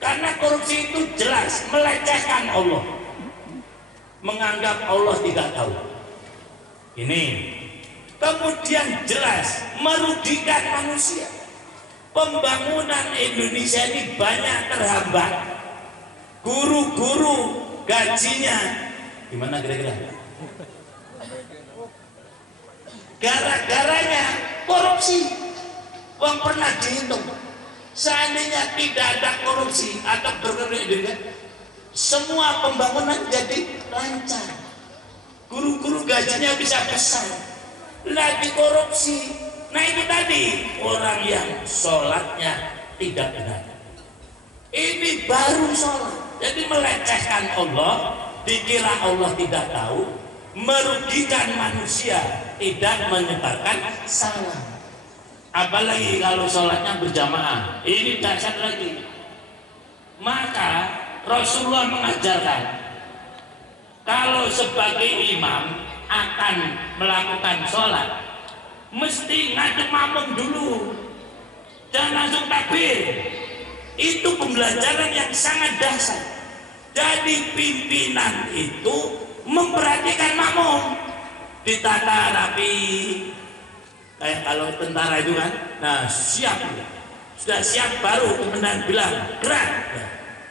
karena korupsi itu jelas melecehkan Allah, menganggap Allah tidak tahu. Ini kemudian jelas merugikan manusia. Pembangunan Indonesia ini banyak terhambat. Guru-guru gajinya gimana kira-kira? Gara-garanya korupsi. Uang pernah dihitung, seandainya tidak ada korupsi atau berkeadilan, semua pembangunan jadi lancar, guru-guru gajinya bisa besar. Lagi korupsi, nah itu tadi orang yang sholatnya tidak benar. Ini baru sholat, jadi melecehkan Allah, dikira Allah tidak tahu, merugikan manusia, tidak menyebarkan salam. Apalagi kalau sholatnya berjamaah, ini dahsyat lagi. Maka Rasulullah mengajarkan, kalau sebagai imam akan melakukan sholat mesti ngadep makmum dulu, jangan langsung takbir. Itu pembelajaran yang sangat dasar. Jadi pimpinan itu memperhatikan makmum, ditata rapi kayak kalau tentara itu kan. Nah siap, sudah siap baru kemudian bilang gerak.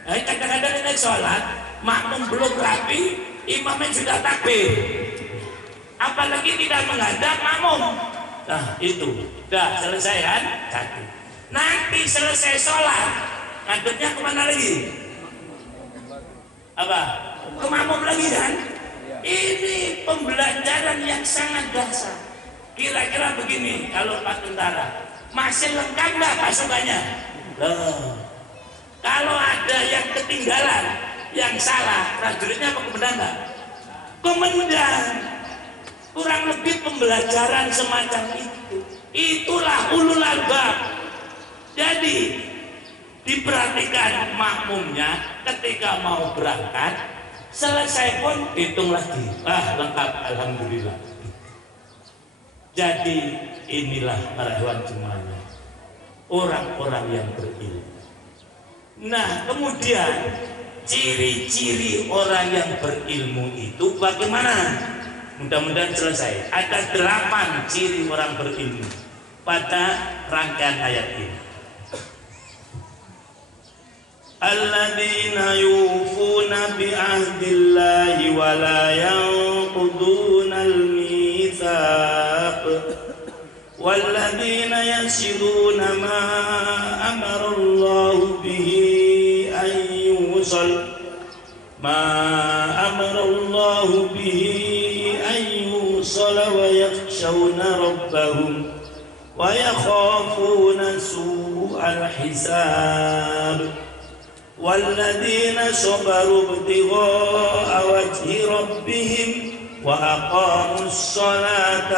Nah, kadang-kadang naik sholat makmum belum rapi, imamnya sudah takbir, apalagi tidak menghadap makmum. Nah itu sudah selesai kan, satu. Nanti selesai sholat ngadepnya kemana lagi? Apa? Ke makmum lagi kan? Ini pembelajaran yang sangat dasar. Kira-kira begini, kalau Pak Tentara masih lengkap nggak pasukannya? Loh. Kalau ada yang ketinggalan, yang salah, prajuritnya apa komandan nggak? Komandan. Kurang lebih pembelajaran semacam itu. Itulah ulul albab. Jadi diperhatikan makmumnya ketika mau berangkat, selesai pun hitung lagi. Lengkap, alhamdulillah. Jadi inilah para hewan semuanya, orang-orang yang berilmu. Nah kemudian ciri-ciri orang yang berilmu itu bagaimana? Mudah-mudahan selesai. Ada 8 ciri orang berilmu pada rangkaian ayat ini. Alladzina yufuna bi ahdillahi wa la yanqudunal mitsaq walladzina yasiluna ma amarallahu bihi an yusal wa yakhshawna rabbahum wa yakhafuna su'al hisab والذين صبروا ابتغاء وجه ربهم وأقاموا الصلاة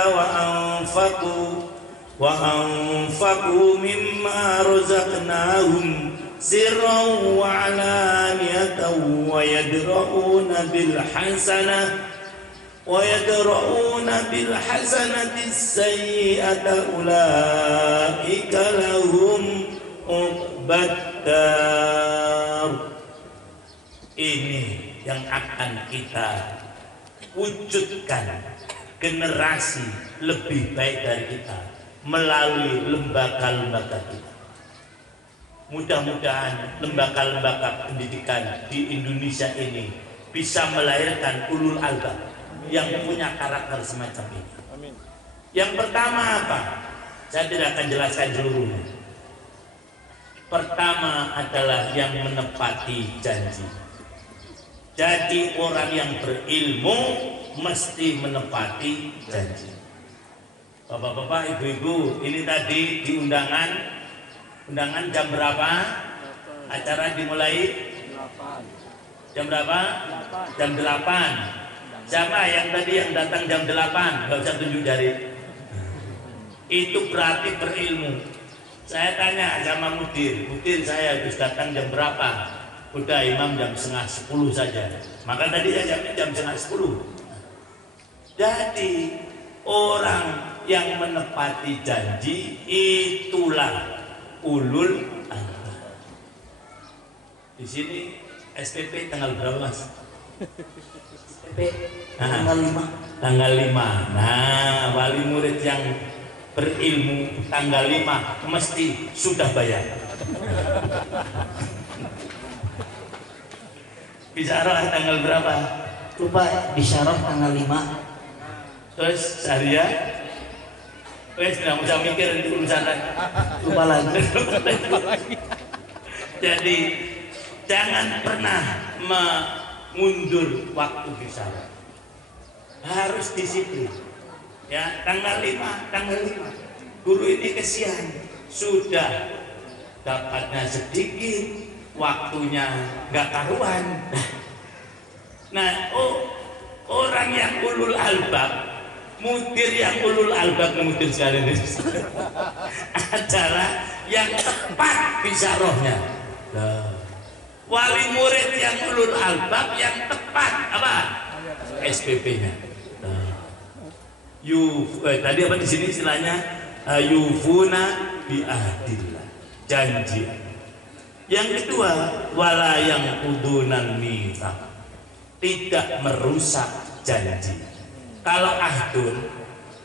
وأنفقوا مما رزقناهم سرا وعلانية ويدرؤون بالحسنة السيئة أولئك لهم عقبى الدار. Ini yang akan kita wujudkan, generasi lebih baik dari kita melalui lembaga-lembaga kita. Mudah-mudahan lembaga-lembaga pendidikan di Indonesia ini bisa melahirkan ulul albab yang punya karakter semacam ini. Yang pertama apa? Saya tidak akan jelaskan seluruhnya. Pertama adalah yang menepati janji. Jadi orang yang berilmu mesti menepati janji. Bapak-bapak, ibu-ibu, ini tadi di undangan jam berapa? Acara dimulai jam berapa? Jam 8. Siapa yang tadi yang datang jam 8? Gak usah tunjuk jari. Itu berarti berilmu. Saya tanya sama mudir saya harus datang jam berapa? Udah imam jam 9:30 saja. Maka tadi saya jam 9:30. Jadi orang yang menepati janji itulah ulul albab. Di sini SPP tanggal berapa, Mas? SPP tanggal 5. Tanggal 5. Nah, wali murid yang berilmu tanggal 5 mesti sudah bayar. Bisyarah tanggal berapa? Lupa, bisyarah tanggal 5. Terus Syariah? Wes nggak usah mikir itu urusan Lupa lagi. Jadi jangan pernah mengundur waktu bisyarah. Harus disiplin. Ya, tanggal 5. Guru ini kesian, sudah dapatnya sedikit, waktunya nggak karuan. Nah, orang yang ulul albab, mudir yang ulul albab, mudir sekali ini adalah yang tepat bisyarahnya. Wali murid yang ulul albab yang tepat apa? SPP-nya. tadi apa di sini istilahnya yufuna bi ahdillah, janji. Yang kedua, wala yang udunan mitsaq, tidak merusak janji. Kalau ahdun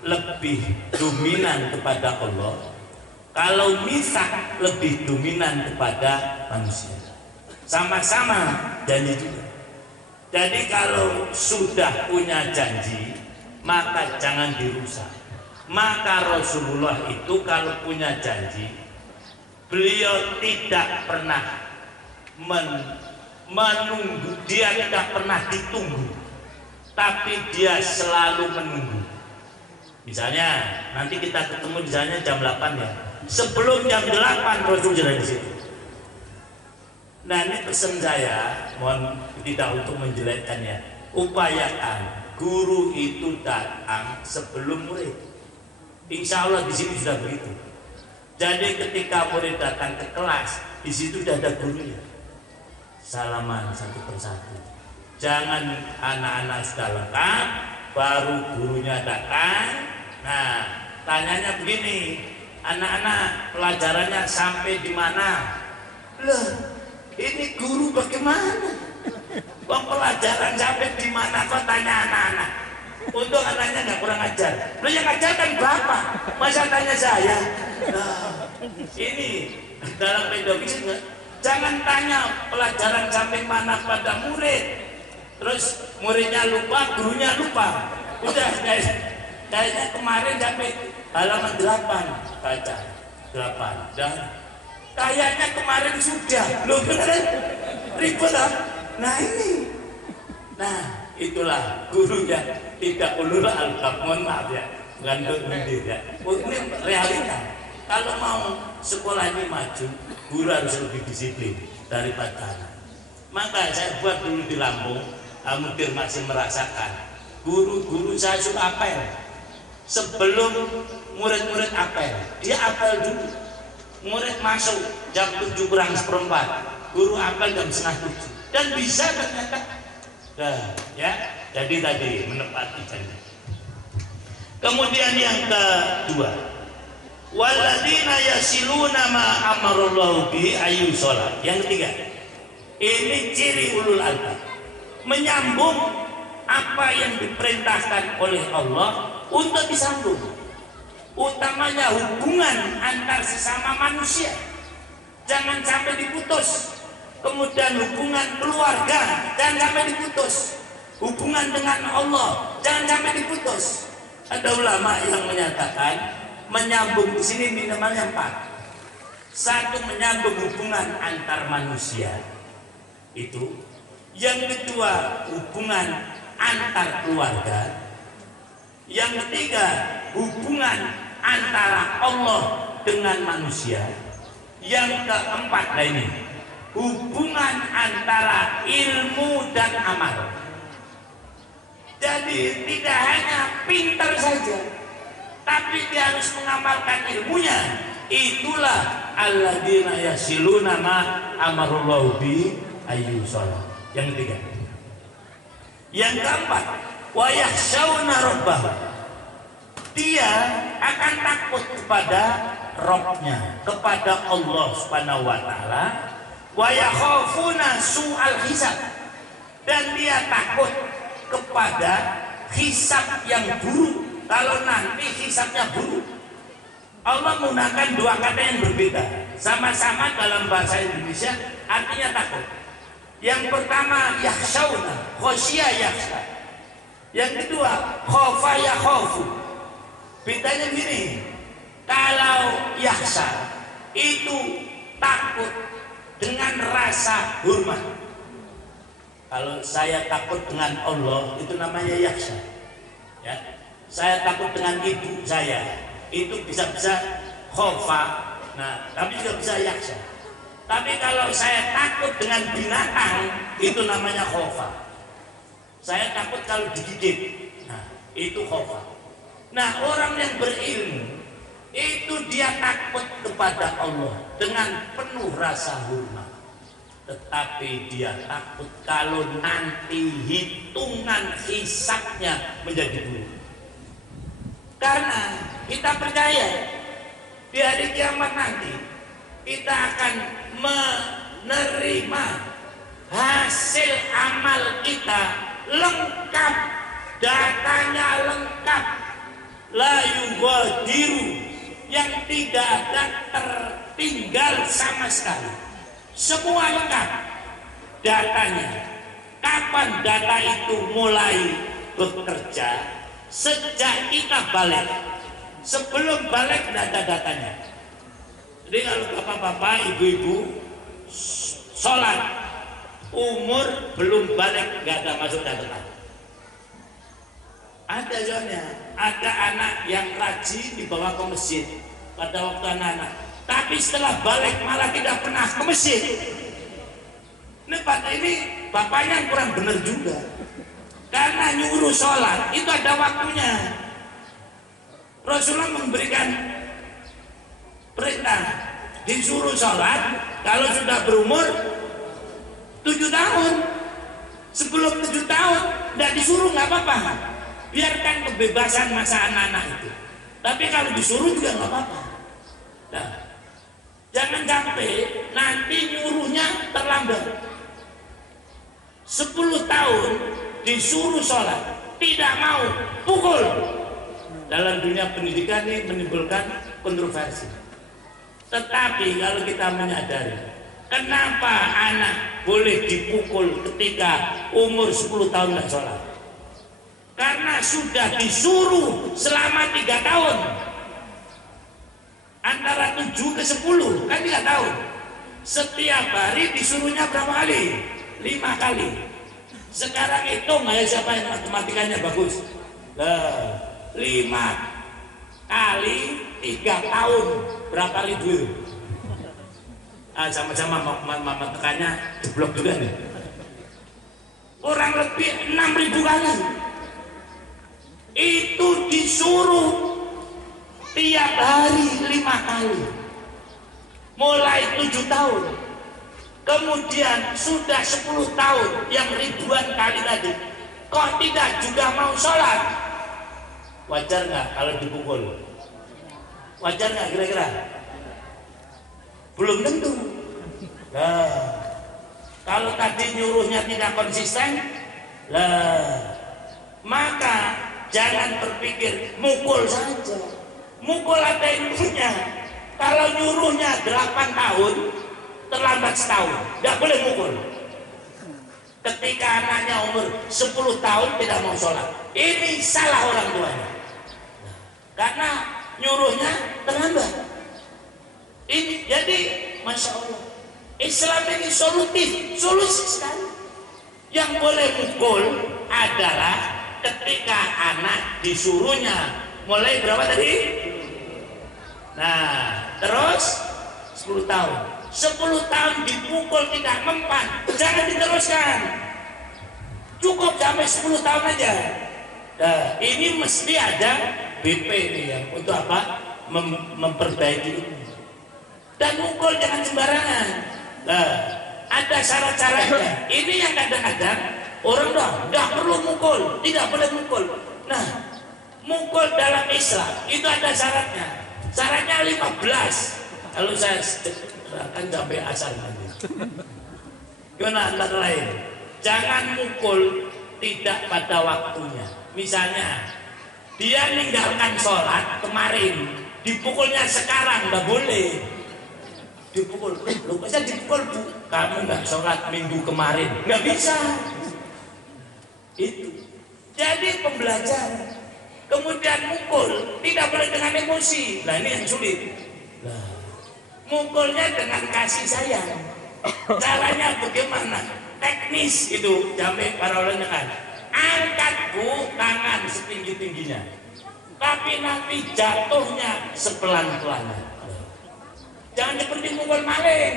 lebih dominan kepada Allah, kalau mitsaq lebih dominan kepada manusia. Sama-sama janji juga. Jadi kalau sudah punya janji, maka jangan dirusak. Maka Rasulullah itu kalau punya janji, beliau tidak pernah menunggu, dia tidak pernah ditunggu, tapi dia selalu menunggu. Misalnya nanti kita ketemu misalnya jam 8 ya, sebelum jam 8 Rasul sudah di situ. Nah ini pesan saya, mohon tidak untuk menjelekkannya, upayakan guru itu datang sebelum murid. Insya Allah di sini sudah begitu. Jadi ketika murid datang ke kelas, di situ sudah ada gurunya. Salaman satu persatu. Jangan anak-anak sudah lengkap, baru gurunya datang. Nah, tanyanya begini, anak-anak pelajarannya sampai di mana? Loh, ini guru bagaimana? Bang pelajaran sampai di mana kok tanya anak-anak? Untuk anaknya nggak kurang ajar. Lo yang ajar kan bapak, masa tanya saya? Nah, ini dalam pedagogis jangan tanya pelajaran sampai mana pada murid. Terus muridnya lupa, gurunya lupa. Udah kayaknya kemarin sampai halaman 8 baca 8 dan kayaknya kemarin sudah loh beneran ribet lah. Nah ini, nah itulah gurunya tidak ulul albab, mohon maaf ya, bukan untuk ya. Ini realita. Kalau mau sekolah ini maju, guru harus lebih disiplin daripada anak. Maka saya buat dulu di Lampung, mungkin masih merasakan. Guru-guru saya suruh apel. Sebelum murid-murid apel, dia apel dulu. Murid masuk jam 7 kurang seperempat, guru apel jam setengah 7. Dan bisa ternyata. Nah, ya, jadi tadi menepati janji. Kemudian yang kedua, walladzina yasiluna ma amarallahu bi ayu sholat. Yang ketiga, ini ciri ulul albab, menyambung apa yang diperintahkan oleh Allah untuk disambung, utamanya hubungan antar sesama manusia jangan sampai diputus. Kemudian hubungan keluarga jangan sampai diputus, hubungan dengan Allah jangan sampai diputus. Ada ulama yang menyatakan menyambung di sini minimalnya 4. Satu, menyambung hubungan antar manusia itu. Yang kedua, hubungan antar keluarga. Yang ketiga, hubungan antara Allah dengan manusia. Yang keempat, nah ini, hubungan antara ilmu dan amal. Jadi tidak hanya pintar saja, tapi dia harus mengamalkan ilmunya. Itulah alladzina yasiluna ma amarallahu bi ayu sholat. Yang ketiga. Yang keempat, wa yakhshawna rabbah, dia akan takut kepada Rabbnya, kepada Allah Subhanahu wa taala. Wa yakhafuna su'al hisab, dan dia takut kepada hisab yang buruk. Kalau nanti hisabnya buruk, Allah menggunakan dua kata yang berbeda, sama-sama dalam bahasa Indonesia artinya takut. Yang pertama yakhshawna, khosya yakhsha. Yang kedua khofa yakhofu. Bedanya gini, kalau yakhsha itu takut dengan rasa hormat. Kalau saya takut dengan Allah itu namanya yakhsha. Ya. Saya takut dengan ibu saya, itu bisa-bisa khofa, nah tapi juga bisa yakhsha. Tapi kalau saya takut dengan binatang, itu namanya khofa. Saya takut kalau digigit, nah itu khofa. Nah orang yang berilmu itu dia takut kepada Allah dengan penuh rasa hormat. Tetapi dia takut kalau nanti hitungan hisabnya menjadi buruk. Karena kita percaya di hari kiamat nanti kita akan menerima hasil amal kita lengkap, datanya lengkap, la yughadiru, yang tidak ada tertinggal sama sekali, semua lengkap datanya. Kapan data itu mulai bekerja? Sejak kita balik. Sebelum balik tidak ada datanya. Jadi kalau bapak-bapak, ibu-ibu sholat umur belum balik, nggak ada masuk data. Ada soalnya, ada anak yang rajin dibawa ke masjid pada waktu anak-anak, tapi setelah balik malah tidak pernah ke masjid. Ini bapaknya kurang benar juga, karena nyuruh sholat itu ada waktunya. Rasulullah memberikan perintah disuruh sholat kalau sudah berumur 7 tahun. Sebelum 7 tahun tidak disuruh nggak apa-apa, biarkan kebebasan masa anak-anak itu. Tapi kalau disuruh juga nggak apa-apa. Nah, jangan sampai nanti nyuruhnya terlambat. 10 tahun disuruh sholat tidak mau, pukul. Dalam dunia pendidikan ini menimbulkan kontroversi. Tetapi kalau kita menyadari kenapa anak boleh dipukul ketika umur 10 tahun tidak sholat, karena sudah disuruh selama 3 tahun, antara 7 ke 10 kan 3 tahun. Setiap hari disuruhnya berapa kali? 5 kali. Sekarang hitung aja siapa yang matematikanya bagus. 5 kali 3 tahun berapa ribu? Sama-sama matematikanya jeblok juga nih. Kurang lebih 6.000 kali. Itu disuruh tiap hari 5 kali. Mulai 7 tahun. Kemudian sudah 10 tahun yang ribuan kali tadi, kok tidak juga mau sholat? Wajar nggak kalau dipukul? Wajar nggak kira-kira? Belum tentu. Nah, kalau tadi nyuruhnya tidak konsisten, maka jangan berpikir mukul saja. Mukul ada ilmunya. Kalau nyuruhnya 8 tahun, terlambat setahun, tidak boleh mukul. Ketika anaknya umur 10 tahun tidak mau sholat, ini salah orang tuanya, karena nyuruhnya terlambat. Ini jadi, masya Allah, Islam ini solusi sekali. Yang boleh mukul adalah ketika anak disuruhnya mulai berapa tadi? Nah, terus 10 tahun. 10 tahun dipukul tidak mempan, jangan diteruskan, cukup sampai 10 tahun aja. Nah, ini mesti ada BP ini ya, untuk apa? Memperbaiki ini. Dan mukul jangan sembarangan. Nah, ada syarat-syaratnya. Ini yang kadang-kadang orang tidak perlu mukul, tidak boleh mukul. Nah, mukul dalam Islam itu ada syaratnya. Syaratnya 15. Kalau saya akan sampai asal nanti. Gimana antara lain? Jangan mukul tidak pada waktunya. Misalnya dia meninggalkan sholat kemarin, dipukulnya sekarang nggak boleh. Dipukul, lu bisa dipukul bu? Kamu nggak sholat minggu kemarin, nggak bisa. Itu. Jadi pembelajaran. Kemudian mukul tidak boleh dengan emosi. Nah ini yang sulit. Nah, mukulnya dengan kasih sayang. Caranya bagaimana? Teknis itu, sampai para ulama kan. Angkat bu tangan setinggi-tingginya, tapi nanti jatuhnya sepelan-pelannya. Jangan seperti mukul maling.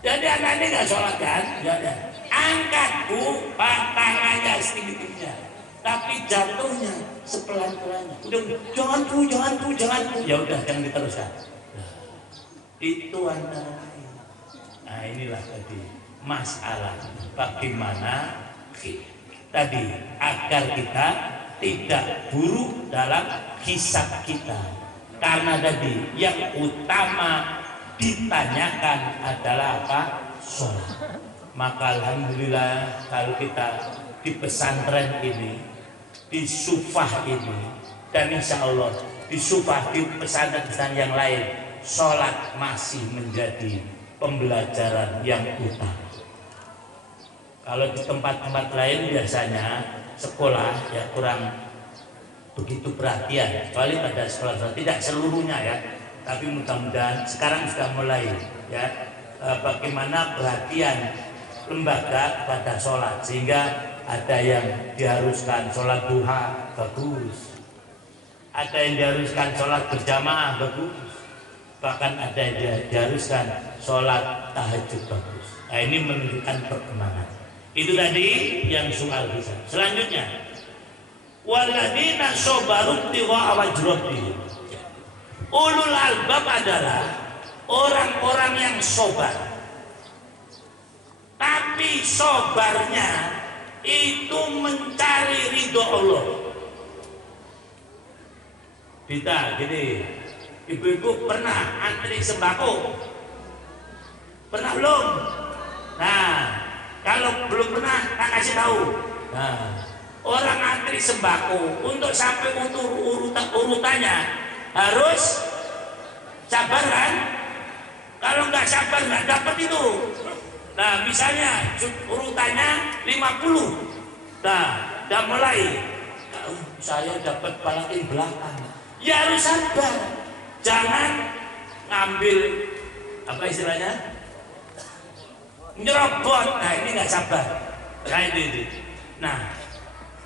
Jadi anak ini nggak sholat kan? Angkat bu tangannya setinggi-tingginya, tapi jatuhnya sepelan-pelannya. Udah, jangan bu. Ya udah, jangan diteruskan. Itu antara lain. Nah inilah tadi masalah bagaimana tadi agar kita tidak buruk dalam hisab kita. Karena tadi yang utama ditanyakan adalah apa? Sholat. Maka alhamdulillah kalau kita di pesantren ini, di sufah ini, dan insya Allah di sufah di pesantren yang lain, sholat masih menjadi pembelajaran yang utama. Kalau di tempat-tempat lain biasanya sekolah ya kurang begitu perhatian, kecuali pada sekolah tidak seluruhnya ya, tapi mudah-mudahan sekarang sudah mulai ya bagaimana perhatian lembaga pada sholat, sehingga ada yang diharuskan sholat duha bagus, ada yang diharuskan sholat berjamaah bagus, bahkan ada yang diharuskan sholat tahajud bagus. Nah, ini menunjukkan perkembangan. Itu tadi yang soal bisa. Selanjutnya, walladzina sabaru tiwa wajrobi. Ulul albab adalah orang-orang yang sobar, tapi sobarnya itu mencari ridho Allah. Kita gini, ibu-ibu pernah antri sembako? Pernah belum? Nah, kalau belum pernah, tak kasih tahu. Nah, orang antri sembako untuk sampai urutannya harus sabar kan? Kalau nggak sabar nggak dapat itu. Nah, misalnya urutannya 50. Nah, udah mulai. Saya dapat paling belakang. Ya harus sabar. Jangan ngambil apa istilahnya? Nyerobot. Nah, ini nggak sabar. Nah, ini. Nah,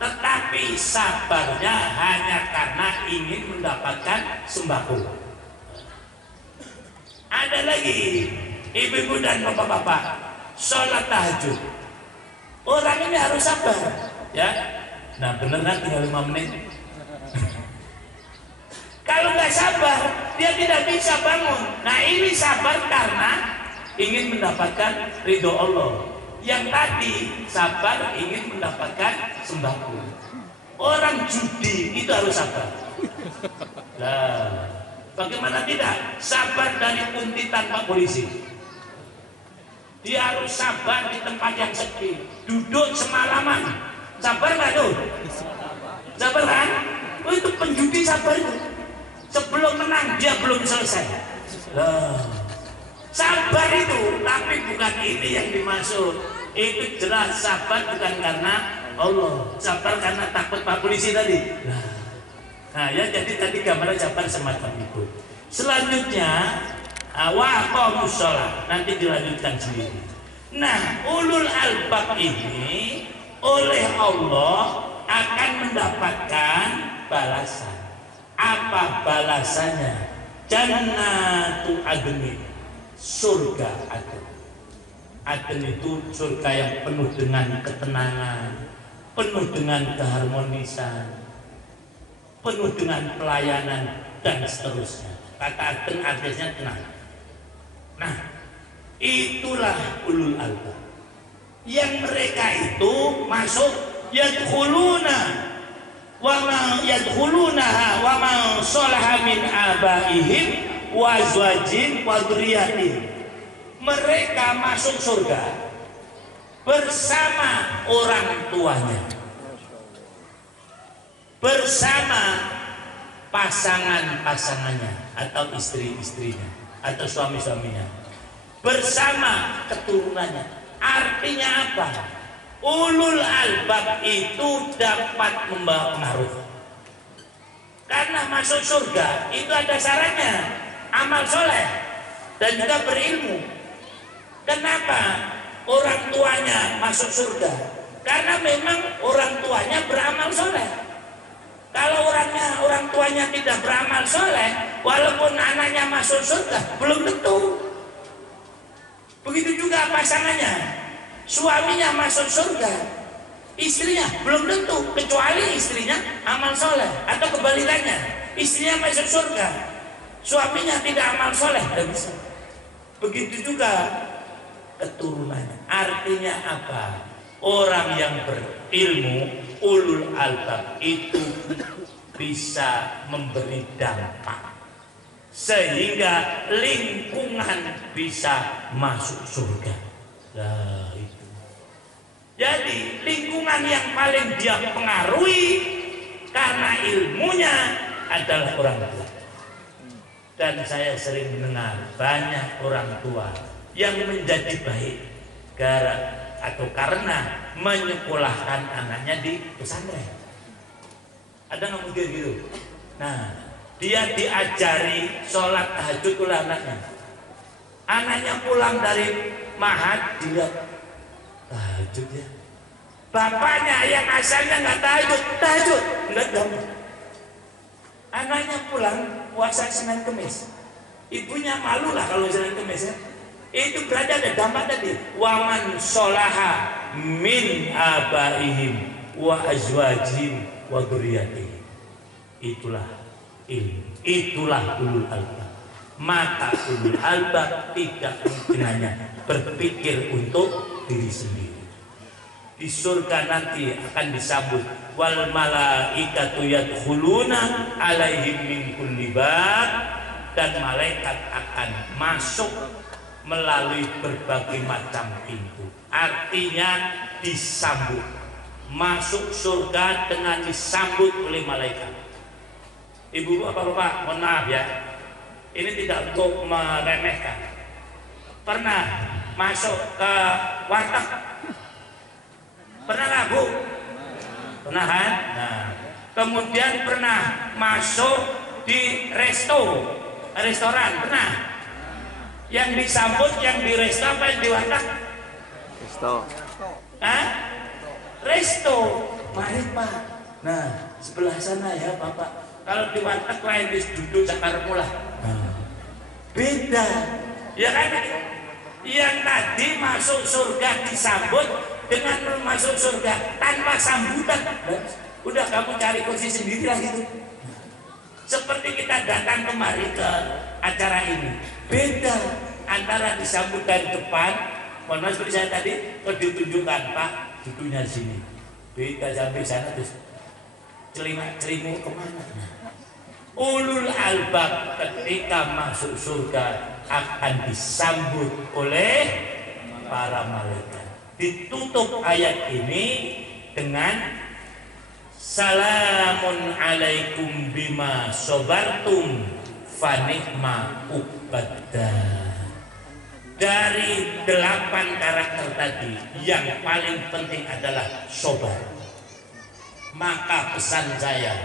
tetapi sabarnya hanya karena ingin mendapatkan sembako. Ada lagi ibu-ibu dan bapak-bapak sholat tahajud. Orang ini harus sabar, ya. Nah, bener kan tinggal 5 menit. Kalau nggak sabar, dia tidak bisa bangun. Nah, ini sabar karena ingin mendapatkan ridho Allah. Yang tadi sabar ingin mendapatkan sembako. Orang judi itu harus sabar. Nah, bagaimana tidak? Sabar dari kuntitan Pak Polisi. Dia harus sabar di tempat yang sepi, duduk semalaman. Sabar nggak tuh? Sabar kan? Oh, itu penjudi sabar itu. Sebelum menang dia belum selesai. Sabar itu, tapi bukan ini yang dimaksud. Itu jelas sabar bukan karena Allah, sabar karena takut Pak Polisi tadi. Nah ya, jadi tadi gambaran sabar semacam itu. Selanjutnya waqamus sholat, nanti dilanjutkan sendiri. Nah, ulul albab ini oleh Allah akan mendapatkan balasan. Apa balasannya? Jannatu adnin, surga Aden. Aden itu surga yang penuh dengan ketenangan, penuh dengan keharmonisan, penuh dengan pelayanan dan seterusnya. Kata Aden artinya tenang. Nah, itulah ulul albab yang mereka itu masuk yadkhuluna wa ma yadkhulunaha wa ma shalaha min abaihim wa azwajin wa dzurriyyatihim. Mereka masuk surga bersama orang tuanya, bersama pasangan-pasangannya atau istri-istrinya atau suami-suaminya, bersama keturunannya. Artinya apa? Ulul albab itu dapat membawa pengaruh. Karena masuk surga itu ada syaratnya, amal soleh dan juga berilmu. Kenapa orang tuanya masuk surga? Karena memang orang tuanya beramal soleh. Kalau orang tuanya tidak beramal soleh, walaupun anaknya masuk surga, belum tentu. Begitu juga pasangannya, suaminya masuk surga, istrinya belum tentu, kecuali istrinya amal soleh, atau kebalikannya, istrinya masuk surga, suaminya tidak amal soleh, tidak bisa. Begitu juga keturunannya. Artinya apa? Orang yang berilmu ulul albab itu bisa memberi dampak sehingga lingkungan bisa masuk surga. Nah, itu. Jadi lingkungan yang paling dia pengaruhi karena ilmunya adalah orang tua. Dan saya sering mendengar banyak orang tua yang menjadi baik karena menyekolahkan anaknya di pesantren. Ada nggak mungkin gitu? Nah, dia diajari sholat tahajud oleh anaknya. Anaknya pulang dari mahat, dia tahajud ya. Bapaknya yang asalnya nggak tahajud nggak tahu. Anaknya pulang puasa Senin Kemis. Ibunya malu lah kalau Senin Kemis ya. Itu berarti ada dampak tadi. Waman sholaha min abaihim wa azwajihim wa dzurriyyatihim. Itulah ilmu, itulah ulul albab. Maka ulul albab tidak mungkin hanya berpikir untuk diri sendiri. Di surga nanti akan disambut wal malaikatu yadkhuluna alaihim min kulli bab, dan malaikat akan masuk melalui berbagai macam pintu. Artinya disambut, masuk surga dengan disambut oleh malaikat. Ibu apa bapak, mohon maaf ya, ini tidak untuk meremehkan. Pernah masuk ke warteg? Pernah nggak bu? Pernah kan? Nah, kemudian pernah masuk di restoran, pernah? Yang disambut yang di resto apa yang di warteg? Resto. Hah? Resto. Mari pak. Nah, sebelah sana ya bapak. Kalau di warteg lain duduk sakar mula. Beda. Ya kan? Yang tadi masuk surga disambut dengan masuk surga tanpa sambutan. Udah kamu cari kursi sendiri lah gitu. Seperti kita datang kemari ke acara ini, beda antara disambut dari depan, mohon maaf seperti saya tadi, kalau ditunjukkan Pak duduknya di sini, beda sampai sana terus celimuk kemana? Ulul albab ketika masuk surga akan disambut oleh para malaikat. Ditutup ayat ini dengan salamun alaikum bima sobartum fanikma ubadda. Dari 8 karakter tadi yang paling penting adalah sobar. Maka pesan saya,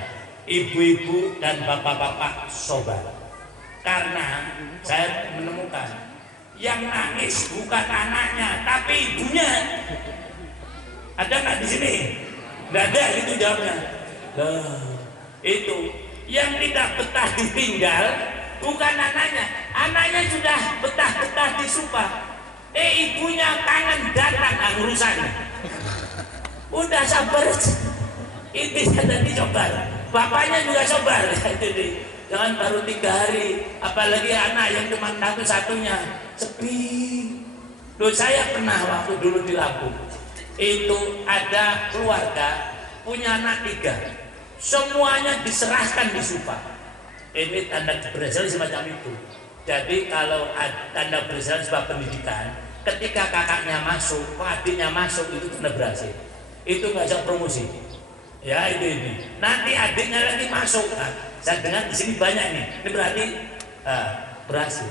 ibu-ibu dan bapak-bapak, sobar. Karena saya menemukan yang nangis bukan anaknya tapi ibunya. Ada nggak di sini? Nggak ada, itu jawabnya. Itu yang tidak betah ditinggal bukan anaknya sudah betah disumpah. Ibunya kangen datang urusannya. Udah sabar, ini tadi cobar. Bapaknya juga cobar. Jangan baru 3 hari, apalagi anak yang cuma satunya sepi. Loh, saya pernah waktu dulu di Lampung. Itu ada keluarga punya anak 3, semuanya diserahkan di Supa. Ini tanda keberhasilan semacam itu. Jadi kalau tanda keberhasilan sebab pendidikan, ketika kakaknya masuk, adiknya masuk, itu tanda berhasil. Itu nggak bisa promosi. Ya ini. Nanti adiknya lagi masuk. Nah, saya dengar di sini banyak nih. Ini berarti berhasil.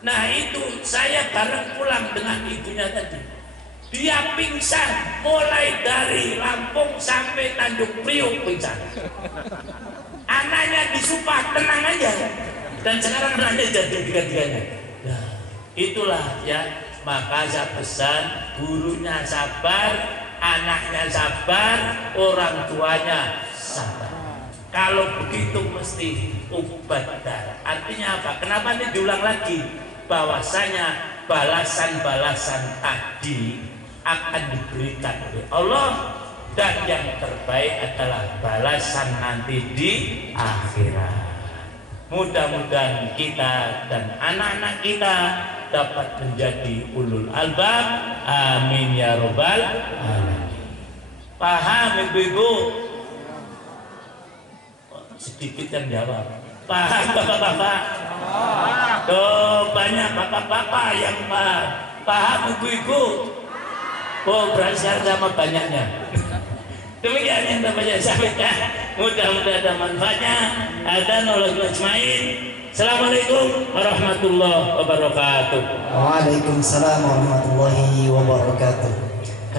Nah itu saya bareng pulang dengan ibunya tadi. Dia pingsan mulai dari Lampung sampai Tanjung Priok pingsan. Anaknya disumpah tenang aja, dan sekarang anaknya jadi 3-3-nya. Nah, itulah ya, maka saya pesan gurunya sabar, anaknya sabar, orang tuanya sabar. Kalau begitu mesti ubadda. Artinya apa? Kenapa ini diulang lagi? Bahwasanya balasan-balasan tadi akan diberikan oleh Allah, dan yang terbaik adalah balasan nanti di akhirat. Mudah-mudahan kita dan anak-anak kita dapat menjadi ulul albab. Amin ya robbal alamin. Paham ibu-ibu? Sedikit yang jawab. Paham bapak-bapak? Tuh banyak bapak-bapak yang paham. Paham ibu-ibu? Oh berasal sama banyaknya. Demikian yang dapat saya sampaikan. Mudah-mudahan ada manfaatnya. Ada nolong Ismail. Assalamualaikum warahmatullahi wabarakatuh. Waalaikumsalam warahmatullahi wabarakatuh.